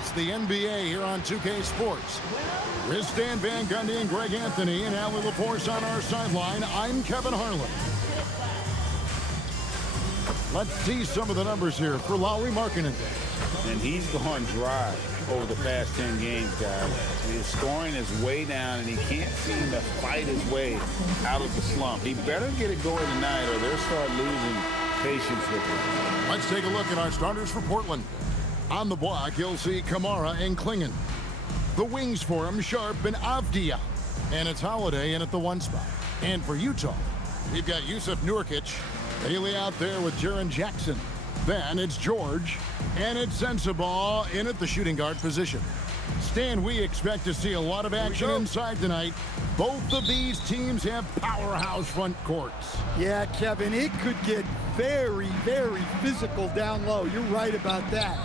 It's the NBA here on 2K Sports. With Stan Van Gundy and Greg Anthony and Allie LaForce on our sideline, I'm Kevin Harlan. Let's see some of the numbers here for Lauri Markkanen. And he's gone dry over the past 10 games, guys. His scoring is way down, and he can't seem to fight his way out of the slump. He better get it going tonight, or they'll start losing patience with him. Let's take a look at our starters for Portland. On the block, you'll see Kamara and Klingen. The wings for him, Sharpe and Avdija. And it's Holiday in at the 1 spot. And for Utah, we've got Jusuf Nurkic. Bailey out there with Jaren Jackson. Then it's George. And it's Sensabaugh in at the shooting guard position. Stan, we expect to see a lot of action inside tonight. Both of these teams have powerhouse front courts. Yeah, Kevin, it could get very, very physical down low. You're right about that.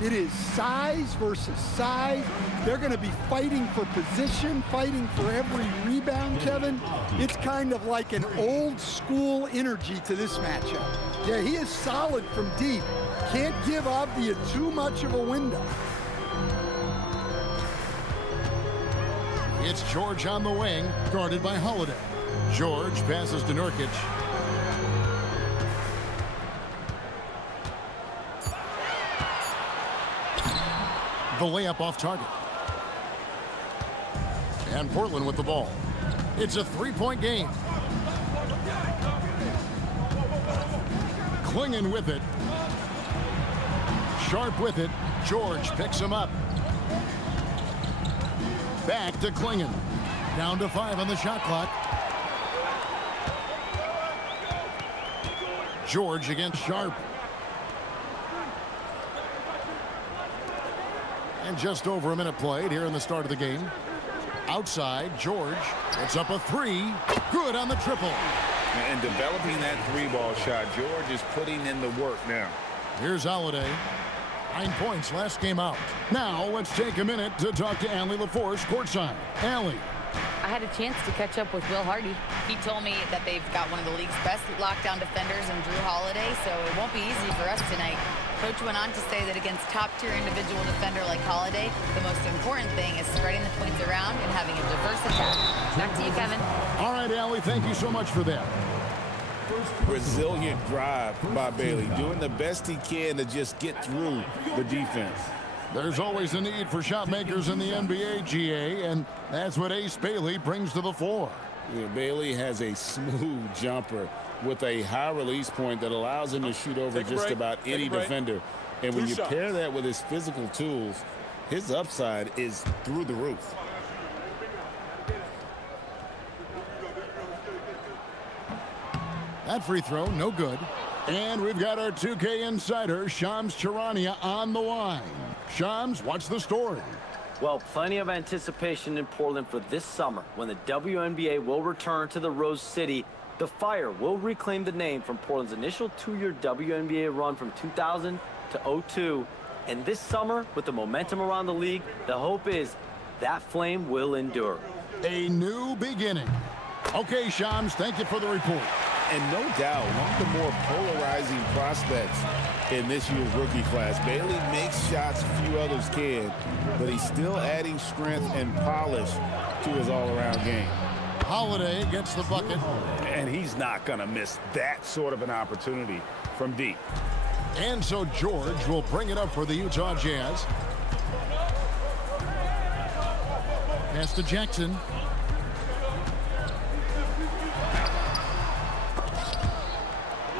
It is size versus size. They're going to be fighting for position, fighting for every rebound, Kevin. It's kind of like an old school energy to this matchup. Yeah, he is solid from deep. Can't give Avdija too much of a window. It's George on the wing, guarded by Holiday. George passes to Nurkic. The layup off target. And Portland with the ball. It's a 3-point game. Klingen with it. Sharpe with it. George picks him up. Back to Klingen. Down to 5 on the shot clock. George against Sharpe. And just over a minute played here in the start of the game. Outside, George. It's up a 3. Good on the triple. And developing that 3-ball shot, George is putting in the work now. Here's Holiday. 9 points last game out. Now let's take a minute to talk to Allie LaForce courtside. Allie. I had a chance to catch up with Will Hardy. He told me that they've got one of the league's best lockdown defenders in Drew Holiday, so it won't be easy for us tonight. Coach went on to say that against top-tier individual defender like Holiday, the most important thing is spreading the points around and having a diverse attack. Back to you, Kevin. All right, Allie, thank you so much for that. Resilient drive by Bailey, doing the best he can to just get through the defense. There's always a need for shot makers in the NBA, GA, and that's what Ace Bailey brings to the floor. Yeah, Bailey has a smooth jumper with a high release point that allows him to shoot over just about any defender. And when you pair that with his physical tools, his upside is through the roof. That free throw, no good. And we've got our 2K insider, Shams Charania, on the line. Shams, what's the story? Well, plenty of anticipation in Portland for this summer when the WNBA will return to the Rose City. The Fire will reclaim the name from Portland's initial 2-year WNBA run from 2000 to 02. And this summer, with the momentum around the league, the hope is that flame will endure. A new beginning. Okay, Shams, thank you for the report. And no doubt, one of the more polarizing prospects in this year's rookie class. Bailey makes shots few others can, but he's still adding strength and polish to his all-around game. Holiday gets the bucket. And he's not going to miss that sort of an opportunity from deep. And so George will bring it up for the Utah Jazz. Pass to Jackson.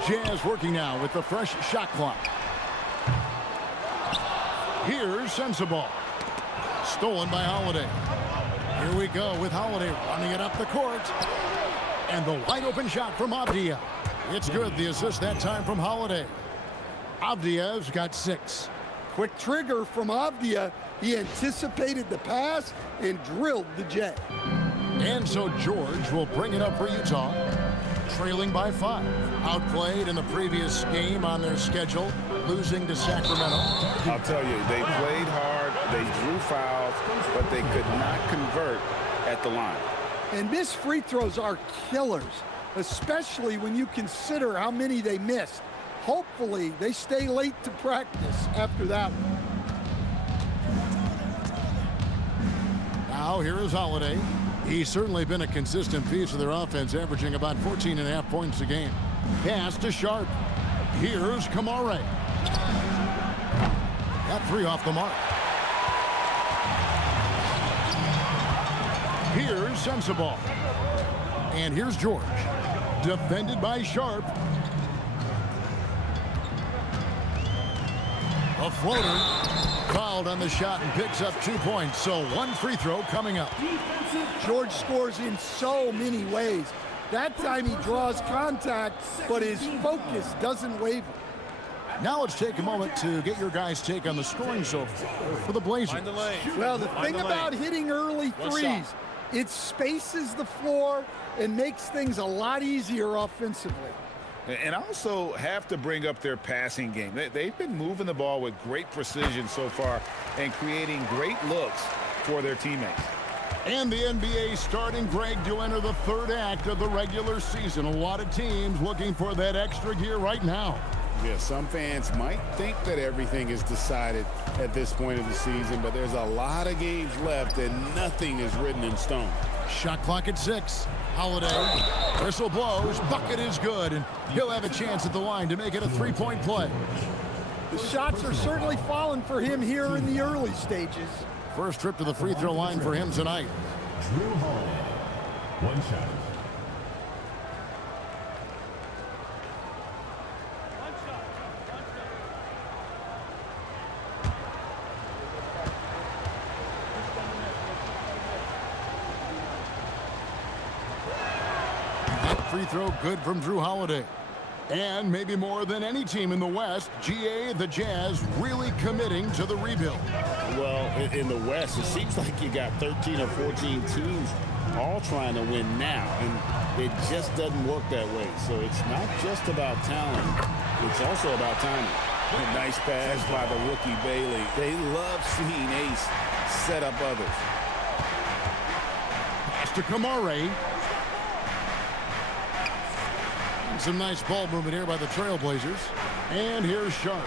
Jazz working now with the fresh shot clock. Here's Sensabaugh. Stolen by Holiday. Here we go with Holiday running it up the court. And the wide open shot from Avdija. It's good, the assist that time from Holiday. Avdija's got 6. Quick trigger from Avdija. He anticipated the pass and drilled the J. And so George will bring it up for Utah. Trailing by 5. Outplayed in the previous game on their schedule, losing to Sacramento. I'll tell you, they played hard, they drew fouls, but they could not convert at the line. And missed free throws are killers, especially when you consider how many they missed. Hopefully, they stay late to practice after that one. here is Holiday. He's certainly been a consistent piece of their offense, averaging about 14.5 points a game. Pass to Sharpe. Here's Kamare. Got 3 off the mark. Here's Sensabaugh. And here's George. Defended by Sharpe. A floater. Fouled on the shot and picks up 2 points. So 1 free throw coming up. George scores in so many ways. That time he draws contact, but his focus doesn't waver. Now let's take a moment to get your guys' take on the scoring so far for the Blazers. Well, the thing about hitting early threes, it spaces the floor and makes things a lot easier offensively. And also have to bring up their passing game. They've been moving the ball with great precision so far and creating great looks for their teammates. And the NBA starting, Greg, to enter the 3rd act of the regular season. A lot of teams looking for that extra gear right now. Yeah, some fans might think that everything is decided at this point of the season, but there's a lot of games left and nothing is written in stone. Shot clock at 6. Holiday. Whistle blows. Bucket is good, and he'll have a chance at the line to make it a 3-point play. The shots are certainly falling for him here in the early stages. First trip to the free throw line for him tonight. Drew Holiday. 1 shot. Free throw good from Drew Holiday. And maybe more than any team in the West, GA, the Jazz, really committing to the rebuild. Well, in the West, it seems like you got 13 or 14 teams all trying to win now, and it just doesn't work that way. So it's not just about talent, it's also about timing. A nice pass by the rookie Bailey. They love seeing Ace set up others. Pass to Kamare. Some nice ball movement here by the Trailblazers. And here's Sharpe.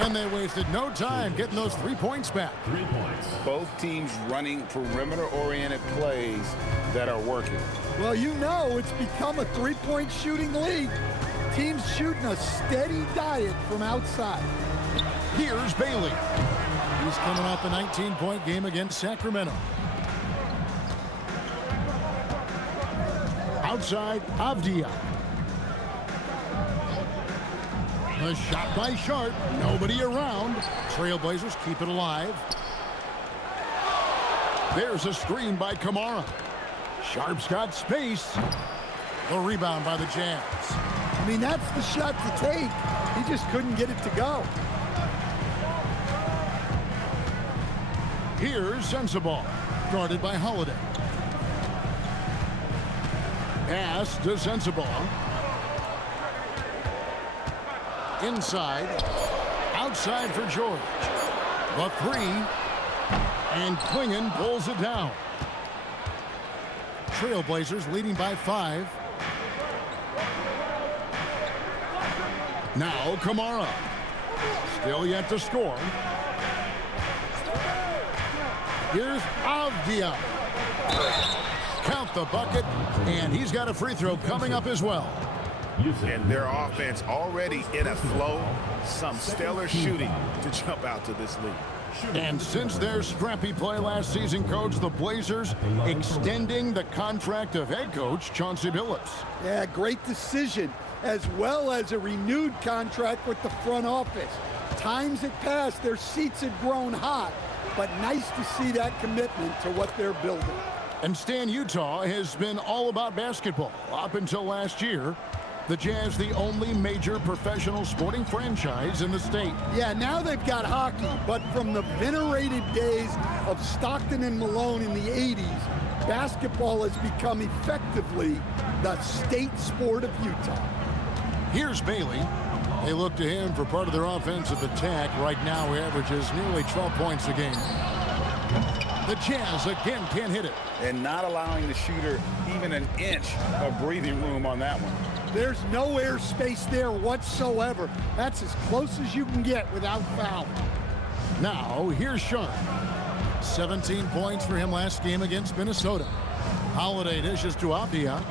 And they wasted no time getting those 3 points back. 3 points. Both teams running perimeter-oriented plays that are working. Well, you know it's become a 3-point shooting league. Teams shooting a steady diet from outside. Here's Bailey. He's coming off a 19-point game against Sacramento. Outside, Avdija. The shot by Sharpe. Nobody around. Trailblazers keep it alive. There's a screen by Kamara. Sharpe's got space. The rebound by the Jazz. I mean, that's the shot to take. He just couldn't get it to go. Here's Sensabaugh. Guarded by Holiday. Pass to Sensabaugh. Inside. Outside for George. The 3. And Klingon pulls it down. Trailblazers leading by 5. Now Kamara. Still yet to score. Here's Avdija. Count the bucket, and he's got a free throw coming up as well. And their offense already in a flow. Some stellar shooting to jump out to this lead. And since their scrappy play last season, Coach, the Blazers extending the contract of head coach Chauncey Billups. Yeah, great decision, as well as a renewed contract with the front office. Times had passed, their seats had grown hot, but nice to see that commitment to what they're building. And Stan, Utah has been all about basketball up until last year. The Jazz, the only major professional sporting franchise in the state. Yeah, now they've got hockey, but from the venerated days of Stockton and Malone in the 80s, basketball has become effectively the state sport of Utah. Here's Bailey. They look to him for part of their offensive attack. Right now, he averages nearly 12 points a game. The Jazz again can't hit it. And not allowing the shooter even an inch of breathing room on that one. There's no air space there whatsoever. That's as close as you can get without foul. Now, here's Sharpe. 17 points for him last game against Minnesota. Holiday dishes to Avdija.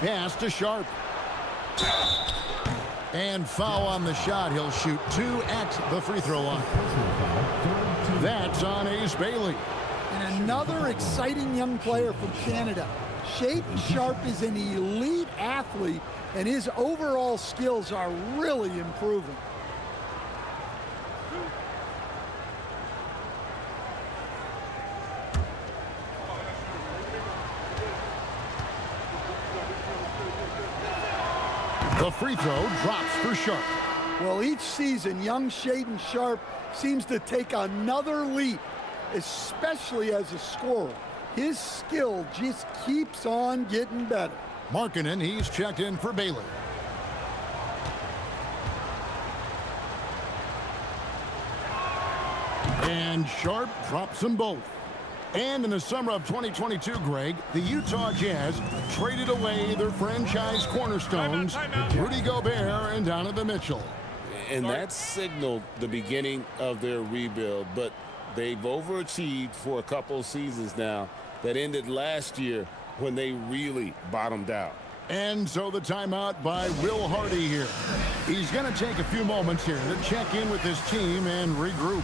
Pass to Sharpe. And foul on the shot. He'll shoot 2 at the free throw line. That's on Ace Bailey. And another exciting young player from Canada. Shaedon Sharpe is an elite athlete, and his overall skills are really improving. The free throw drops for Sharpe. Well, each season, young Shaedon Sharpe seems to take another leap, especially as a scorer. His skill just keeps on getting better. Markkanen, he's checked in for Bailey. And Sharpe drops them both. And in the summer of 2022, Greg, the Utah Jazz traded away their franchise cornerstones, Rudy Gobert and Donovan Mitchell. And that signaled the beginning of their rebuild, but they've overachieved for a couple of seasons now. That ended last year when they really bottomed out. And so the timeout by Will Hardy here. He's going to take a few moments here to check in with his team and regroup.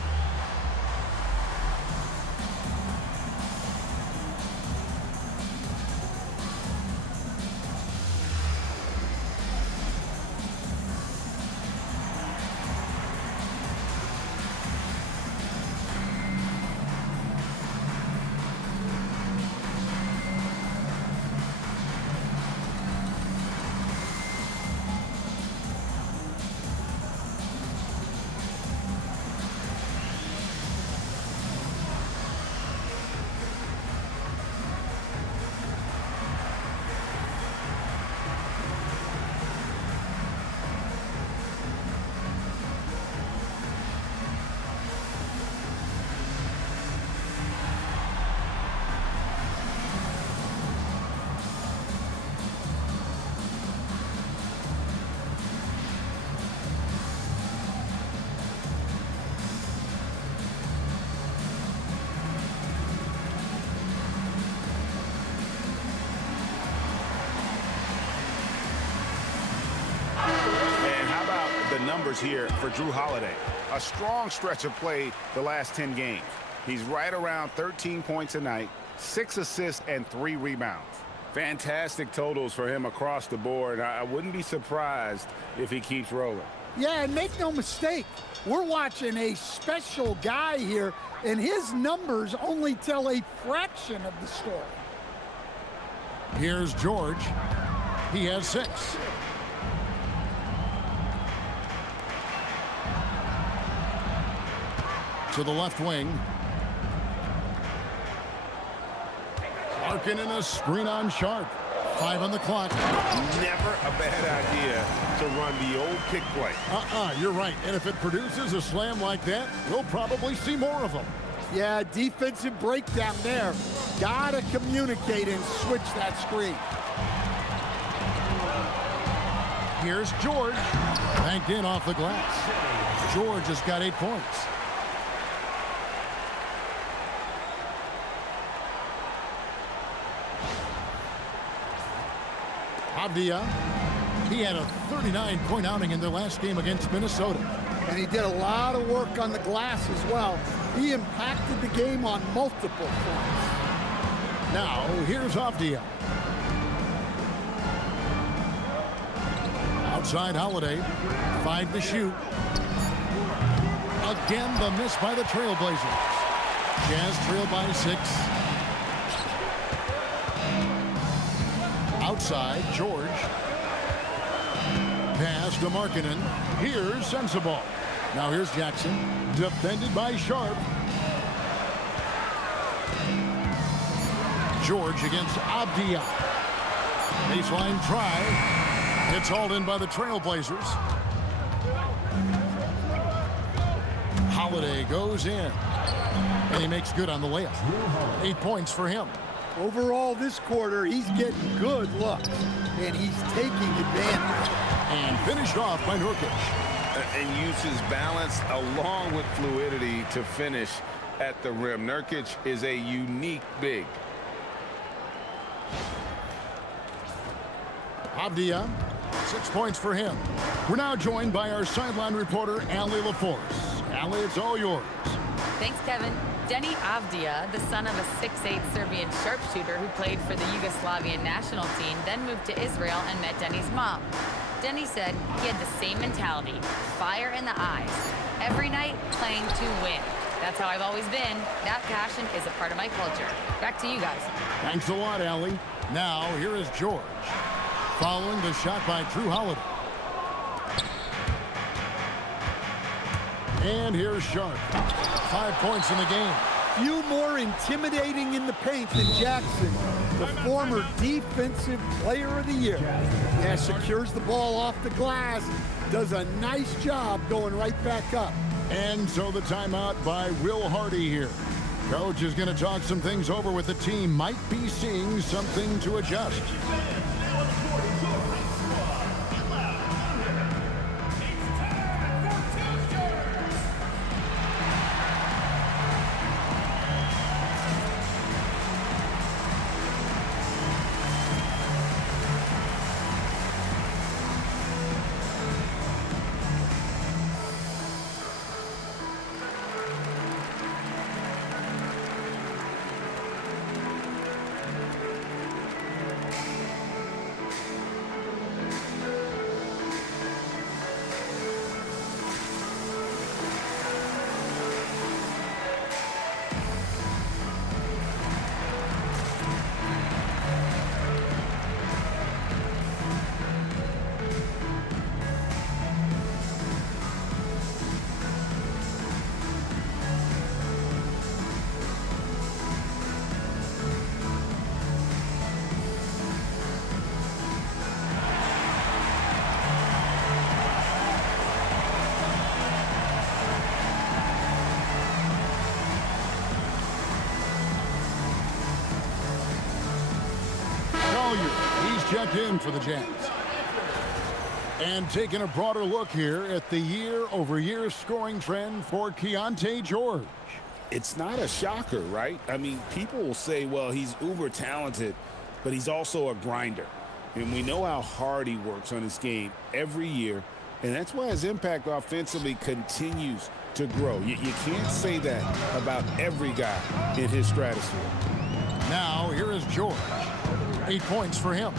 Numbers here for Jrue Holiday. A strong stretch of play the last 10 games. He's right around 13 points a night, 6 assists and 3 rebounds. Fantastic totals for him across the board. I wouldn't be surprised if he keeps rolling. Yeah, and make no mistake, we're watching a special guy here, and his numbers only tell a fraction of the story. Here's George. He has 6. To the left wing. Markkanen a screen on Sharpe. 5 on the clock. Never a bad idea to run the old pick play. You're right. And if it produces a slam like that, we'll probably see more of them. Yeah, defensive breakdown there. Gotta communicate and switch that screen. Here's George. Banked in off the glass. George has got 8 points. Avdija, he had a 39-point outing in their last game against Minnesota. And he did a lot of work on the glass as well. He impacted the game on multiple fronts. Now, here's Avdija. Outside Holiday, 5 to shoot. Again, the miss by the Trailblazers. Jazz trail by 6. Outside, George. Pass to Markkanen. Here's Sensabaugh. Now here's Jackson. Defended by Sharpe. George against Avdija. Baseline try. It's hauled in by the Trailblazers. Holiday goes in. And he makes good on the layup. 8 points for him. Overall, this quarter, he's getting good looks, and he's taking advantage. And Finished off by Nurkic. And uses balance along with fluidity to finish at the rim. Nurkic is a unique big. Avdija, 6 points for him. We're now joined by our sideline reporter, Allie LaForce. Allie, it's all yours. Thanks, Kevin. Deni Avdija, the son of a 6'8" Serbian sharpshooter who played for the Yugoslavian national team, then moved to Israel and met Deni's mom. Deni said he had the same mentality, fire in the eyes. Every night, playing to win. That's how I've always been. That passion is a part of my culture. Back to you guys. Thanks a lot, Allie. Now, here is George. Following the shot by Drew Holiday. And here's Sharpe. 5 points in the game. Few more intimidating in the paint than Jackson, the former Defensive Player of the Year. Yeah, secures the ball off the glass, does a nice job going right back up. And so the timeout by Will Hardy here. Coach is going to talk some things over with the team. Might be seeing something to adjust. He's checked in for the Jazz. And taking a broader look here at the year-over-year scoring trend for Keyonte George. It's not a shocker, right? I mean, people will say, well, he's uber talented, but he's also a grinder. And we know how hard he works on his game every year, and that's why his impact offensively continues to grow. You can't say that about every guy in his stratosphere. Now, here is George. 8 points for him.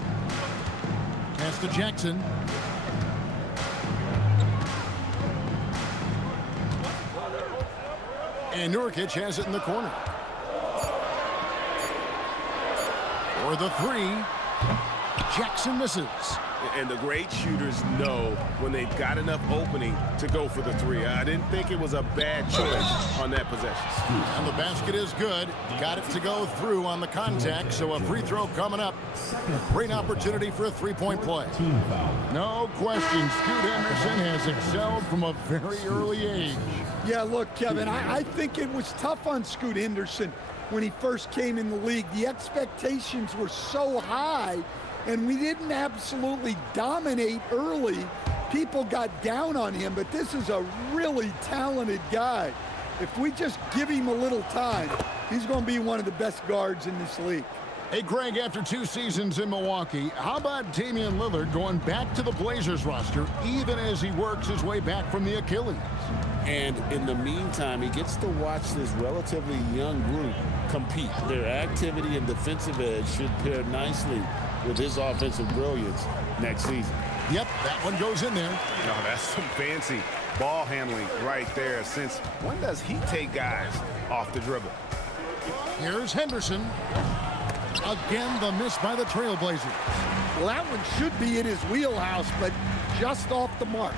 Pass to Jackson. And Nurkic has it in the corner. For the three, Jackson misses. And the great shooters know when they've got enough opening to go for the three. I didn't think it was a bad choice on that possession. And the basket is good. Got it to go through on the contact, so a free throw coming up. Great opportunity for a three-point play. No question, Scoot Henderson has excelled from a very early age. Yeah, look, Kevin, I think it was tough on Scoot Henderson when he first came in the league. The expectations were so high, and we didn't absolutely dominate early. People got down on him, but this is a really talented guy. If we just give him a little time, he's going to be one of the best guards in this league. Hey, Greg, after 2 seasons in Milwaukee, how about Damian Lillard going back to the Blazers roster even as he works his way back from the Achilles? And in the meantime, he gets to watch this relatively young group compete. Their activity and defensive edge should pair nicely with his offensive brilliance next season. Yep, that one goes in there. No, that's some fancy ball handling right there. Since when does he take guys off the dribble? Here's Henderson. Again, the miss by the Trailblazers. Well, that one should be in his wheelhouse, but just off the mark.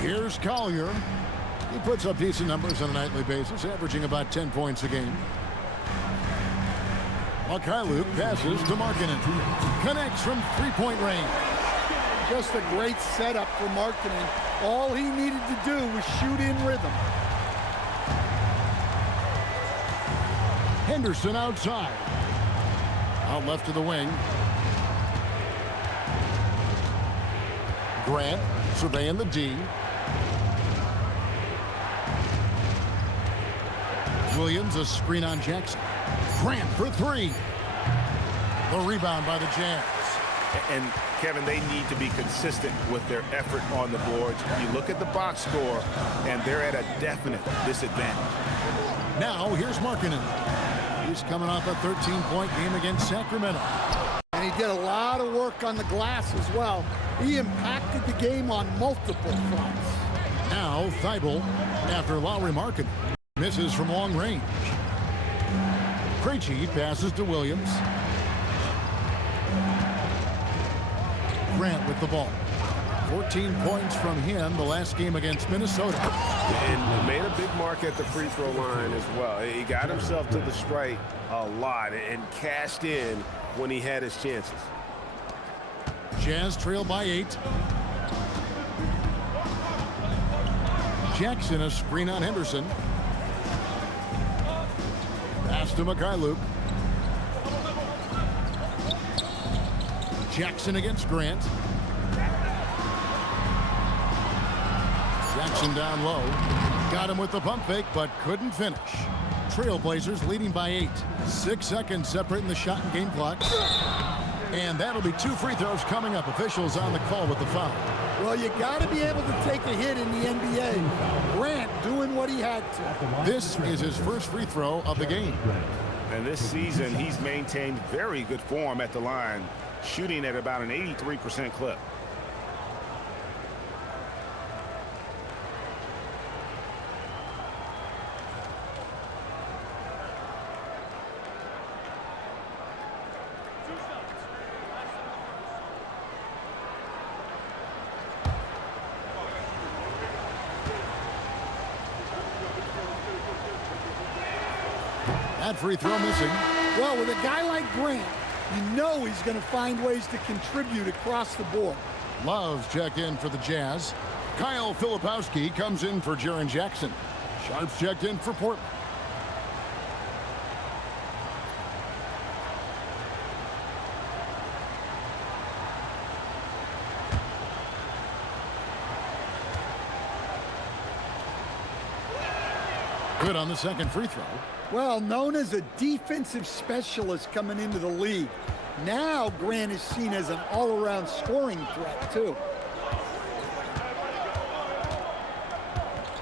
Here's Collier. He puts up decent numbers on a nightly basis, averaging about 10 points a game. Markkanen passes to Markkanen. Connects from three-point range. Just a great setup for Markkanen. All he needed to do was shoot in rhythm. Henderson outside. Out left to the wing. Grant surveying the D. Williams, a screen on Jackson. Grant for three. The rebound by the Jazz. And, Kevin, they need to be consistent with their effort on the boards. You look at the box score, and they're at a definite disadvantage. Now, here's Markkanen. He's coming off a 13-point game against Sacramento. And he did a lot of work on the glass as well. He impacted the game on multiple fronts. Now, Thibault, after Lauri Markkanen, misses from long range. Krejčí passes to Williams. Grant with the ball. 14 points from him the last game against Minnesota. And made a big mark at the free throw line as well. He got himself to the strike a lot and cashed in when he had his chances. Jazz trail by 8. Jackson, a screen on Henderson. Pass to Mikhailuk. Jackson against Grant. Jackson down low. Got him with the pump fake, but couldn't finish. Trailblazers leading by 8. 6 seconds separating the shot and game clock. And that'll be 2 free throws coming up. Officials on the call with the foul. Well, you got to be able to take a hit in the NBA. Grant doing what he had to. This is his first free throw of the game. And this season, he's maintained very good form at the line, shooting at about an 83% clip. That free throw missing. Well, with a guy like Grant, you know he's going to find ways to contribute across the board. Love's check in for the Jazz. Kyle Filipowski comes in for Jaren Jackson. Sharpe's checked in for Portland. Good on the second free throw. Well, known as a defensive specialist coming into the league. Now Grant is seen as an all-around scoring threat, too.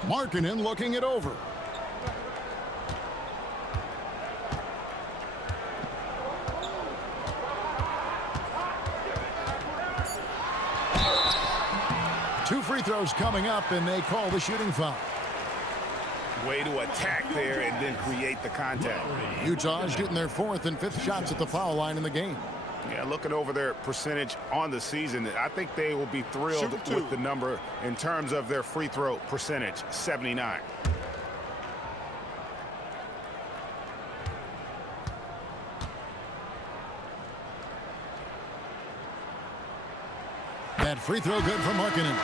Markkanen looking it over. Two free throws coming up, and they call the shooting foul. Way to attack there and then create the contact. Utah's getting their 4th and 5th shots at the foul line in the game. Yeah, looking over their percentage on the season, I think they will be thrilled with the number in terms of their free throw percentage, 79. That free throw good for Markkanen.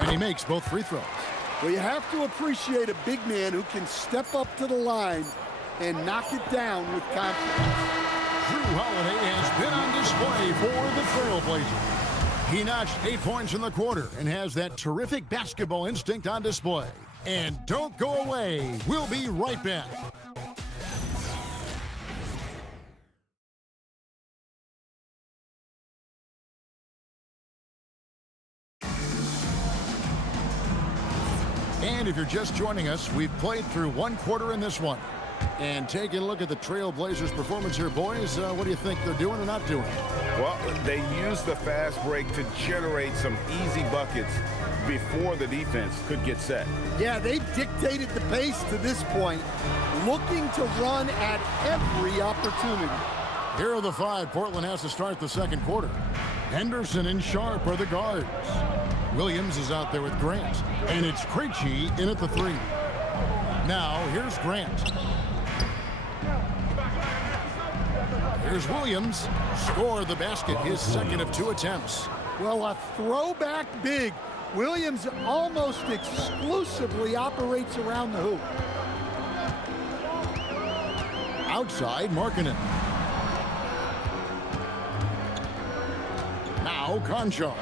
And he makes both free throws. Well, you have to appreciate a big man who can step up to the line and knock it down with confidence. Jrue Holiday has been on display for the Trailblazers. He notched 8 points in the quarter and has that terrific basketball instinct on display. And don't go away. We'll be right back. And if you're just joining us, we've played through 1 quarter in this one. And taking a look at the Trailblazers' performance here, boys, what do you think they're doing or not doing? Well, they used the fast break to generate some easy buckets before the defense could get set. Yeah, they've dictated the pace to this point, looking to run at every opportunity. Here are the 5 Portland has to start the second quarter. Henderson and Sharpe are the guards. Williams is out there with Grant. And it's Krejčí in at the 3. Now, here's Grant. Here's Williams. Score the basket, his second of 2 attempts. Well, a throwback big. Williams almost exclusively operates around the hoop. Outside, Markkanen. Now, Conjar.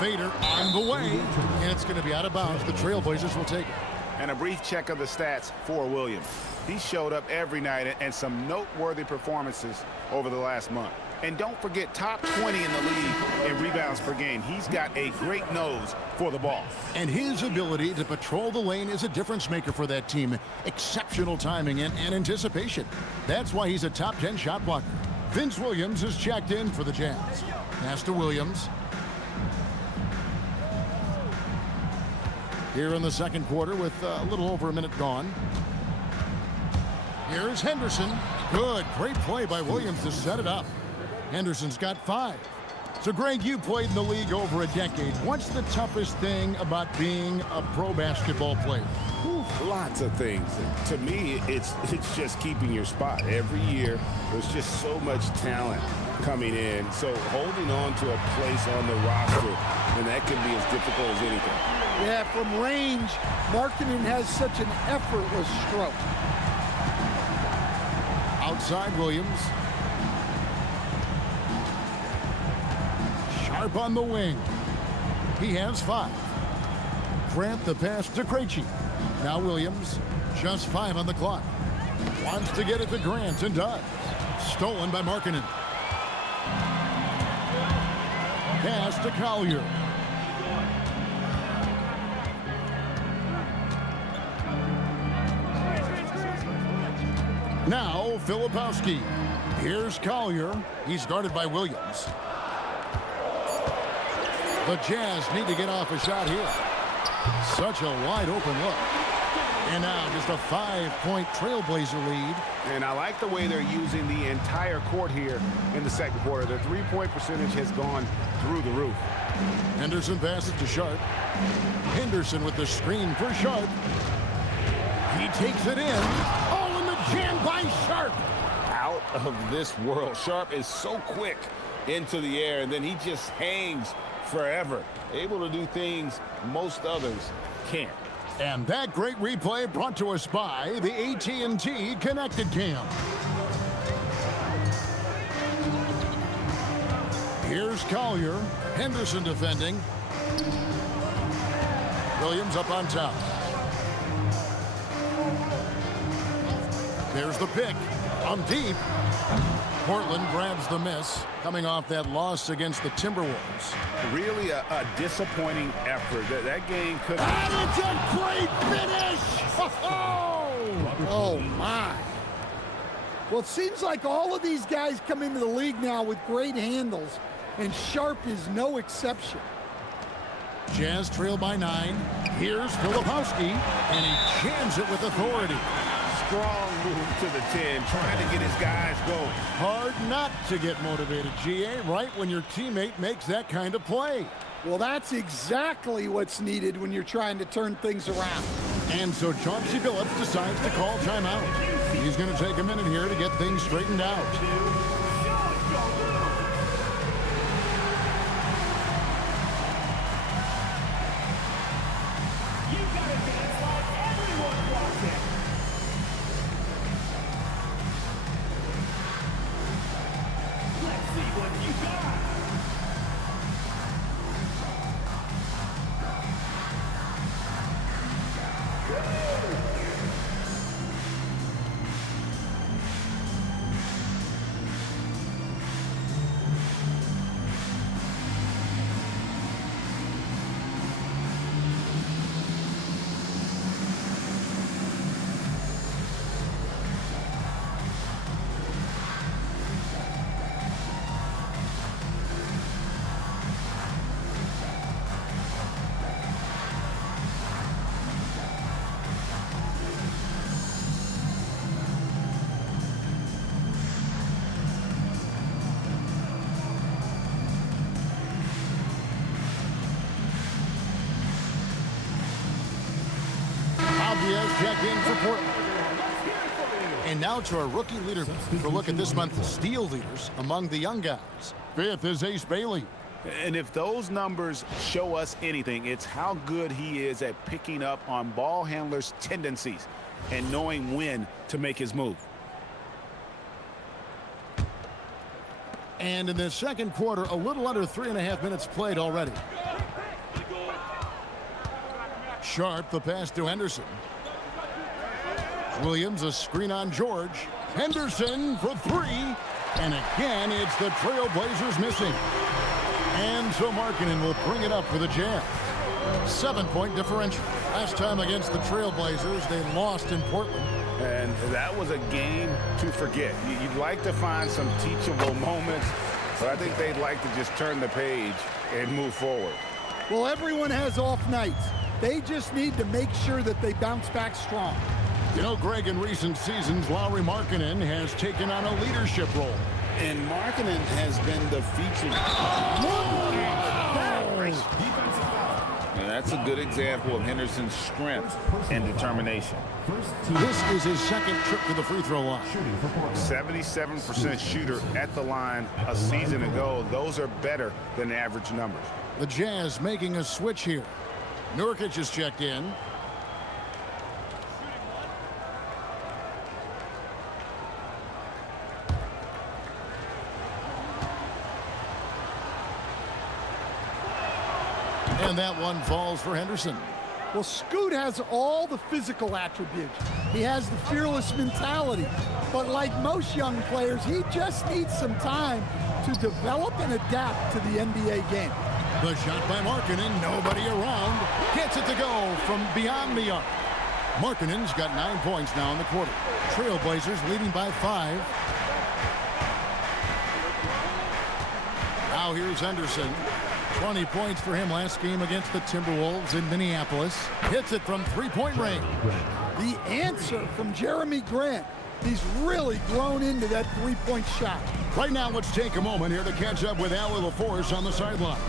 Fader on the way, and it's going to be out of bounds. The Trailblazers will take it. And a brief check of the stats for Williams. He showed up every night and some noteworthy performances over the last month. And don't forget, top 20 in the league in rebounds per game. He's got a great nose for the ball. And his ability to patrol the lane is a difference maker for that team. Exceptional timing and anticipation. That's why he's a top 10 shot blocker. Vince Williams is checked in for the Jazz. Pass to Williams. Here in the second quarter with a little over a minute gone. Here's Henderson. Good, great play by Williams to set it up. Henderson's got 5. So, Greg, you played in the league over a decade. What's the toughest thing about being a pro basketball player? Lots of things. To me, it's just keeping your spot. Every year, there's just so much talent coming in. So holding on to a place on the roster, and that can be as difficult as anything. Yeah, from range, Markkanen has such an effortless stroke. Outside Williams. Sharpe on the wing. He has 5. Grant the pass to Krejčí. Now Williams, just 5 on the clock. Wants to get it to Grant and does. Stolen by Markkanen. Pass to Collier. Now Filipowski. Here's Collier. He's guarded by Williams. The Jazz need to get off a shot here. Such a wide open look. And now just a 5-point Trailblazer lead. And I like the way they're using the entire court here in the second quarter. Their three-point percentage has gone through the roof. Henderson passes to Sharpe. Henderson with the screen for Sharpe. He takes it in. Oh, and the jam by Sharpe. Out of this world. Sharpe is so quick into the air, and then he just hangs forever. Able to do things most others can't. And that great replay brought to us by the AT&T Connected Cam. Here's Collier. Henderson defending. Williams up on top. There's the pick. On deep. Portland grabs the miss, coming off that loss against the Timberwolves. Really a disappointing effort. That game could... And it's a great finish! Oh, my. Well, it seems like all of these guys come into the league now with great handles, and Sharpe is no exception. Jazz trail by 9. Here's Filipowski, and he jams it with authority. Strong move to the 10, trying to get his guys going. Hard not to get motivated, GA, right when your teammate makes that kind of play. Well, that's exactly what's needed when you're trying to turn things around. And so Chauncey Billups decides to call timeout. He's going to take a minute here to get things straightened out. Avdija checked in for Portland. And now to our rookie leaderboard for a look at this month's steal leaders among the young guys. 5th is Ace Bailey. And if those numbers show us anything, it's how good he is at picking up on ball handlers' tendencies and knowing when to make his move. And in the second quarter, a little under 3.5 minutes played already. Sharpe, the pass to Henderson. Williams, a screen on George. Henderson for 3. And again, it's the Trailblazers missing. And so Markkanen will bring it up for the Jazz. 7-point differential. Last time against the Trailblazers, they lost in Portland. And that was a game to forget. You'd like to find some teachable moments, but I think they'd like to just turn the page and move forward. Well, everyone has off nights. They just need to make sure that they bounce back strong. You know, Greg, in recent seasons, Lauri Markkanen has taken on a leadership role. And Markkanen has been the featured. And that's a good example of Henderson's strength and determination. This is his second trip to the free throw line. 77% shooter at the line a season ago. Those are better than average numbers. The Jazz making a switch here. Nurkic is checked in. And that one falls for Henderson. Well, Scoot has all the physical attributes. He has the fearless mentality. But like most young players, he just needs some time to develop and adapt to the NBA game. The shot by Markkanen, nobody around. Gets it to go from beyond the arc. Markkanen's got 9 points now in the quarter. Trailblazers leading by 5. Now here's Henderson. 20 points for him last game against the Timberwolves in Minneapolis. Hits it from three-point range. The answer from Jeremy Grant. He's really grown into that three-point shot. Right now, let's take a moment here to catch up with Allie LaForce on the sideline.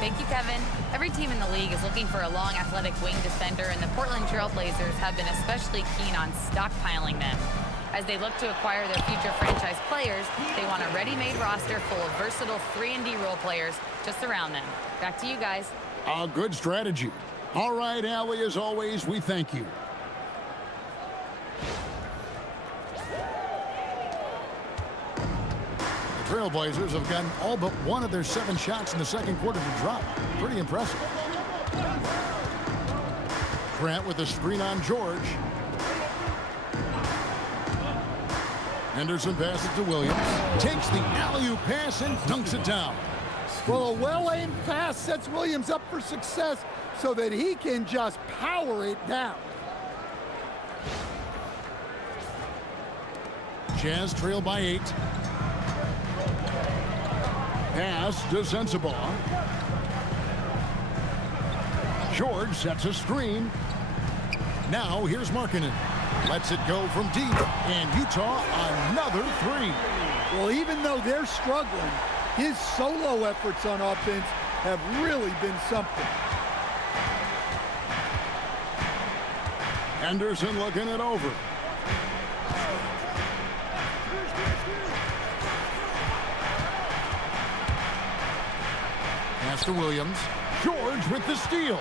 Thank you, Kevin. Every team in the league is looking for a long, athletic wing defender, and the Portland Trailblazers have been especially keen on stockpiling them. As they look to acquire their future franchise players, they want a ready-made roster full of versatile 3-and-D role players to surround them. Back to you guys. A good strategy. All right, Allie, as always, we thank you. The Trailblazers have gotten all but one of their 7 shots in the second quarter to drop. Pretty impressive. Grant with a screen on George. Henderson passes to Williams. Takes the alley-oop pass and dunks it down. Well, a well-aimed pass sets Williams up for success so that he can just power it down. Jazz trail by 8. Pass to Sensabaugh. George sets a screen. Now here's Markkanen. Lets it go from deep, and Utah another 3. Well, even though they're struggling, his solo efforts on offense have really been something. Henderson looking it over. Pass to Williams. George with the steal.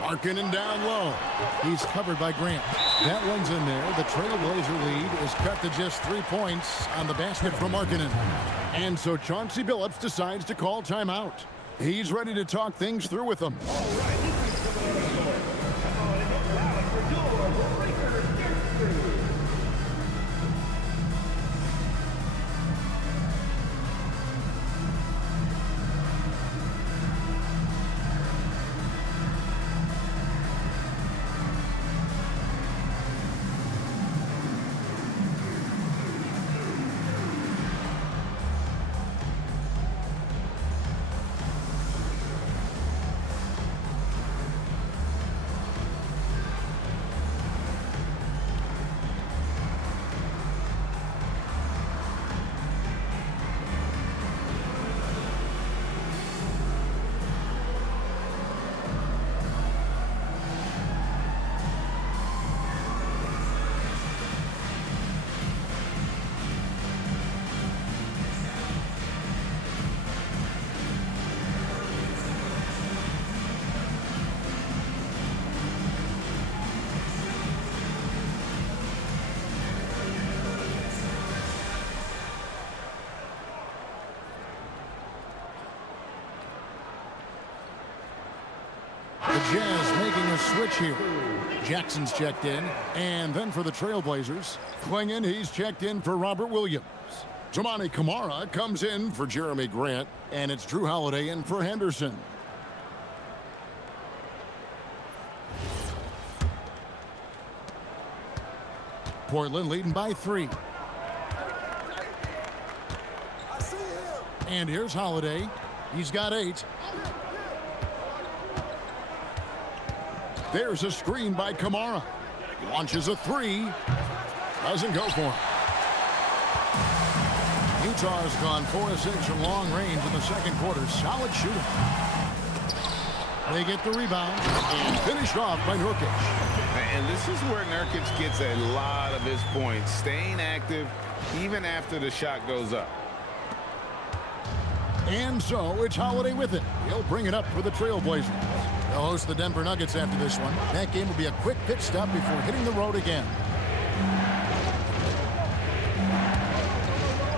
Markkanen down low. He's covered by Grant. That one's in there. The Trailblazer lead is cut to just 3 points on the basket from Markkanen. And so Chauncey Billups decides to call timeout. He's ready to talk things through with them. Jazz making a switch here. Jackson's checked in. And then for the Trailblazers, Klingon, he's checked in for Robert Williams. Toumani Camara comes in for Jeremy Grant. And it's Drew Holiday in for Henderson. Portland leading by 3. And here's Holiday. He's got 8. There's a screen by Camara. Launches a 3. Doesn't go for him. Utah's gone 4 of 6 from long range in the second quarter. Solid shooting. They get the rebound and finished off by Nurkic. And this is where Nurkic gets a lot of his points, staying active even after the shot goes up. And so it's Holiday with it. He'll bring it up for the Trailblazers. They'll host the Denver Nuggets after this one. That game will be a quick pit stop before hitting the road again.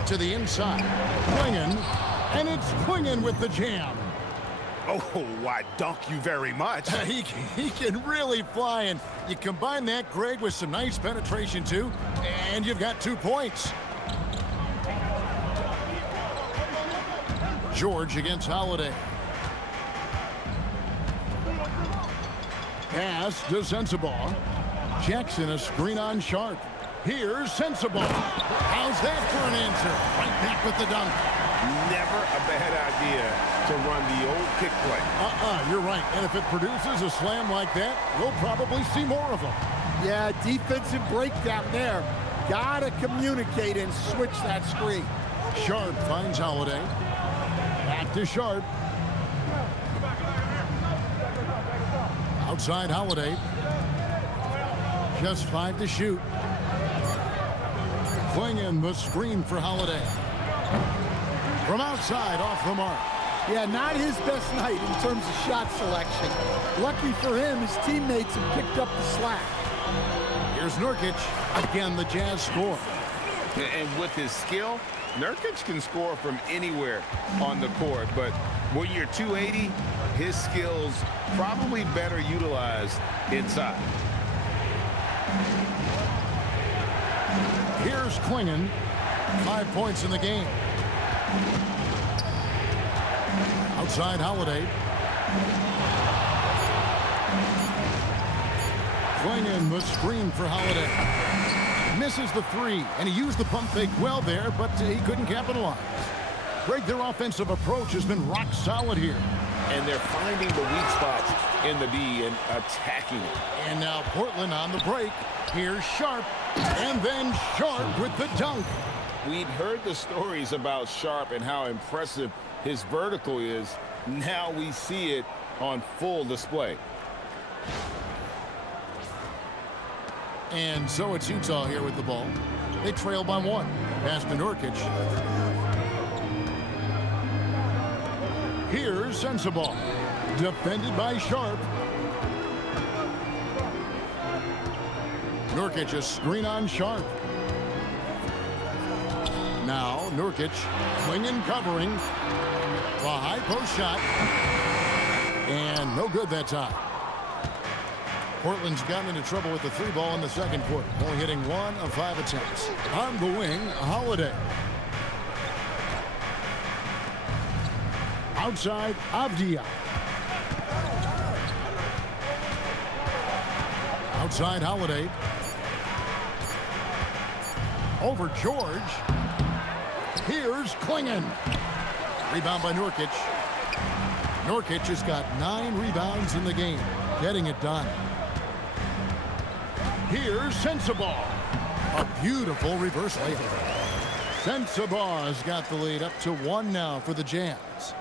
To the inside. Klingon. And it's Klingon with the jam. Oh, why, dunk you very much. He can really fly, and you combine that, Greg, with some nice penetration, too, and you've got 2 points. George against Holiday. Pass to Sensabaugh. Jackson a screen on Sharpe. Here's Sensabaugh. How's that for an answer? Right back with the dunk. Never a bad idea to run the old kick play. You're right. And if it produces a slam like that, we'll probably see more of them. Yeah, defensive breakdown there. Gotta communicate and switch that screen. Sharpe finds Holiday. Back to Sharpe. Outside Holiday. Just 5 to shoot. Klingon the screen for Holiday. From outside, off the mark. Yeah, not his best night in terms of shot selection. Lucky for him, his teammates have picked up the slack. Here's Nurkic. Again, the Jazz score. And with his skill, Nurkic can score from anywhere on the court. But when you're 280, his skills probably better utilized inside. Here's Klingon. 5 points in the game. Outside Holiday. Klingon the screen for Holiday. Misses the 3, and he used the pump fake well there, but he couldn't capitalize. Greg, their offensive approach has been rock solid here. And they're finding the weak spots in the D and attacking it. And now Portland on the break. Here's Sharpe, and then Sharpe with the dunk. We'd heard the stories about Sharpe and how impressive his vertical is. Now we see it on full display. And so it's Utah here with the ball. They trail by 1. Pass to Nurkic. Here's Sensabaugh. Defended by Sharpe. Nurkic a screen on Sharpe. Now Nurkic, Klingon covering. A high post shot. And no good that time. Portland's gotten into trouble with the 3 ball in the second quarter. Only hitting 1 of 5 attempts. On the wing, Holiday. Outside, Avdija. Outside, Holiday. Over George. Here's Klingon. Rebound by Nurkic. Nurkic has got 9 rebounds in the game. Getting it done. Here's Sensabaugh. A beautiful reverse layup. Sensabaugh's got the lead up to 1 now for the Jazz.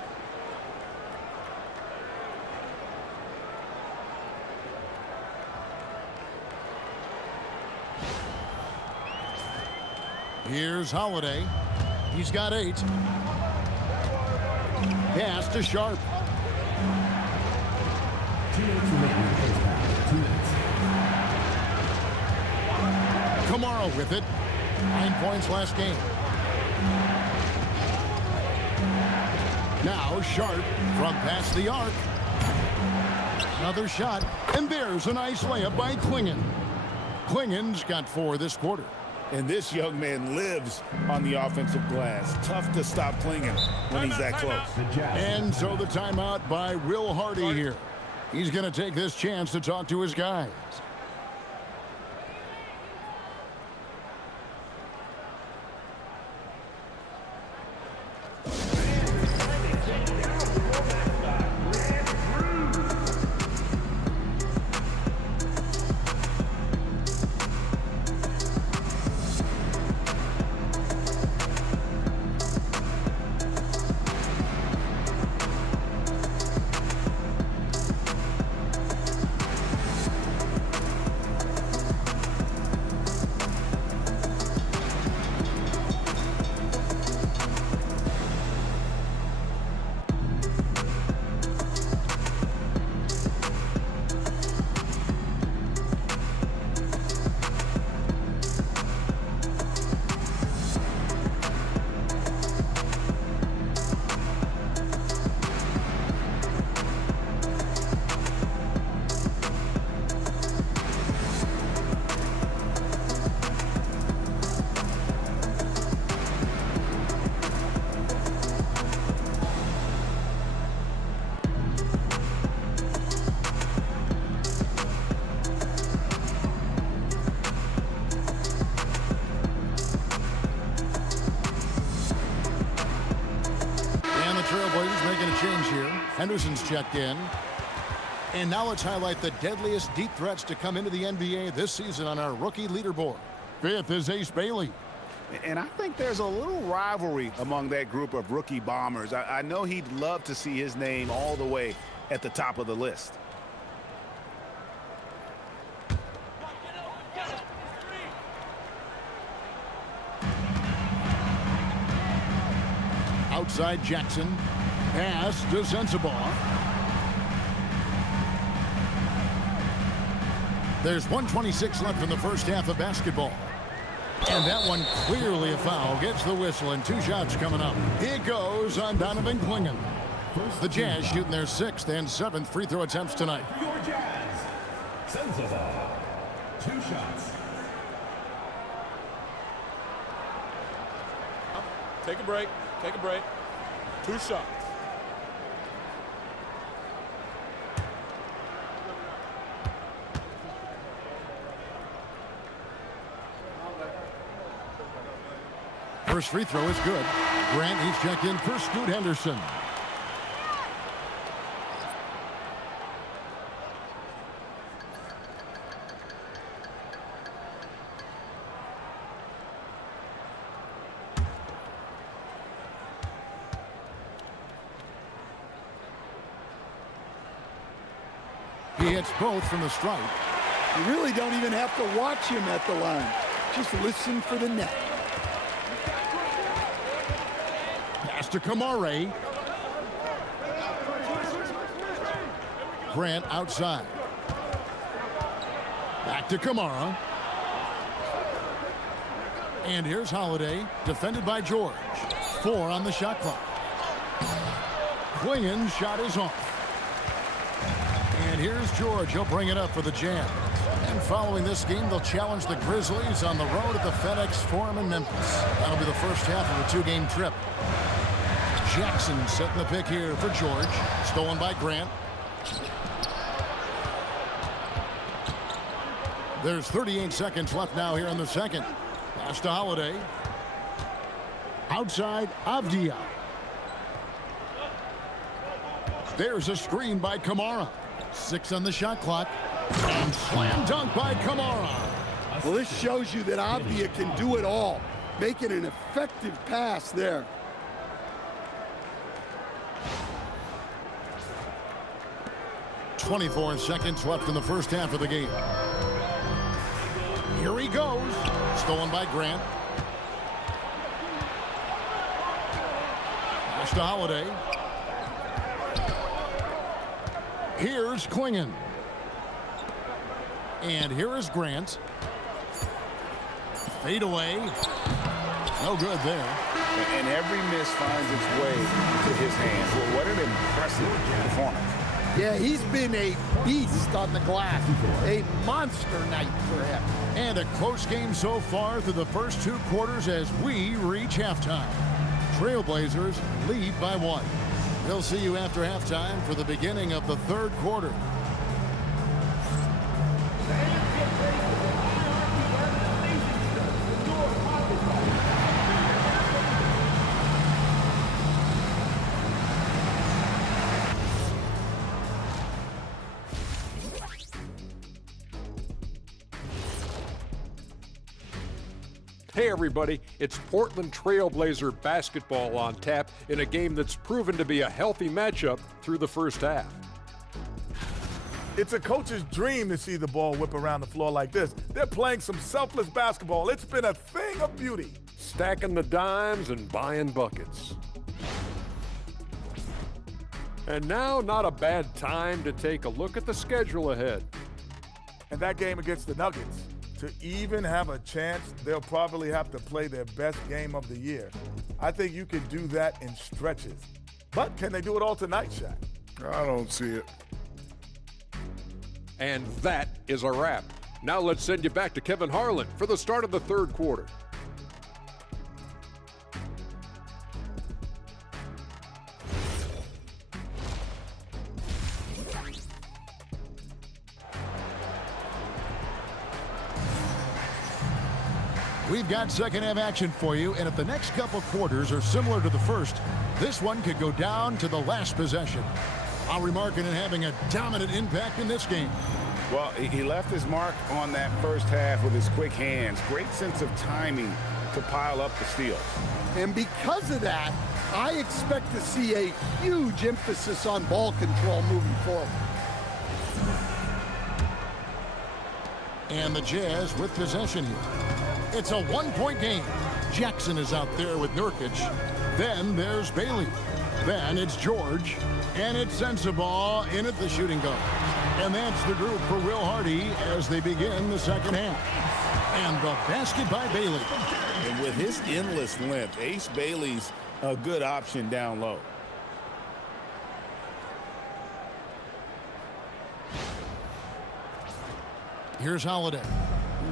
Here's Holiday. He's got 8. Pass to Sharpe. 2 minutes remaining in the first half. 2 minutes. Camara with it. 9 points last game. Now Sharpe from past the arc. Another shot, and there's a nice layup by Klingon. Klingon's got 4 this quarter. And this young man lives on the offensive glass. Tough to stop Klingon when he's that close. And so the timeout by Will Hardy here. He's going to take this chance to talk to his guys. Trailblazers making a change here. Henderson's checked in. And now let's highlight the deadliest deep threats to come into the NBA this season on our rookie leaderboard. 5th is Ace Bailey. And I think there's a little rivalry among that group of rookie bombers. I know he'd love to see his name all the way at the top of the list. Outside Jackson. Pass to Sensabaugh. There's 1:26 left in the first half of basketball. And that one clearly a foul. Gets the whistle and 2 shots coming up. It goes on Donovan Klingon. The Jazz shooting their 6th and 7th free throw attempts tonight. Your Jazz. Sensabaugh. 2 shots. Take a break. Take a break. 2 shots. First free throw is good. Grant, he's checked in for Scoot Henderson. He hits both from the stripe. You really don't even have to watch him at the line. Just listen for the net. Pass to Kamare. Grant outside. Back to Kamara. And here's Holiday, defended by George. 4 on the shot clock. Klingon's shot is off. And here's George. He'll bring it up for the Jazz. And following this game, they'll challenge the Grizzlies on the road at the FedEx Forum in Memphis. That'll be the first half of a 2-game trip. Jackson setting the pick here for George. Stolen by Grant. There's 38 seconds left now here in the second. Pass to Holiday. Outside, Avdija. There's a screen by Kamara. 6 on the shot clock. And slam dunk by Kamara. Well, this shows you that Avdija can do it all. Making an effective pass there. .24 seconds left in the first half of the game. Here he goes. Stolen by Grant. Pass to Holiday. Here's Klingon. And here is Grant. Fade away. No good there. And every miss finds its way to his hands. Well, what an impressive performance. Yeah, he's been a beast on the glass. A monster night for him. And a close game so far through the first 2 quarters as we reach halftime. Trailblazers lead by 1. We'll see you after halftime for the beginning of the 3rd quarter. Hey everybody, it's Portland Trailblazer basketball on tap in a game that's proven to be a healthy matchup through the first half. It's a coach's dream to see the ball whip around the floor like this. They're playing some selfless basketball. It's been a thing of beauty. Stacking the dimes and buying buckets. And now, not a bad time to take a look at the schedule ahead. And that game against the Nuggets, to even have a chance, they'll probably have to play their best game of the year. I think you could do that in stretches. But can they do it all tonight, Shaq? I don't see it. And that is a wrap. Now let's send you back to Kevin Harlan for the start of the 3rd quarter. We've got second half action for you, and if the next couple quarters are similar to the first, this one could go down to the last possession. Lauri Markkanen having a dominant impact in this game. Well, he left his mark on that first half with his quick hands. Great sense of timing to pile up the steals. And because of that, I expect to see a huge emphasis on ball control moving forward. And the Jazz with possession here. It's a 1-point game. Jackson is out there with Nurkic. Then there's Bailey. Then it's George. And it's Sensabaugh in at the shooting guard. And that's the group for Will Hardy as they begin the second half. And the basket by Bailey. And with his endless length, Ace Bailey's a good option down low. Here's Holiday.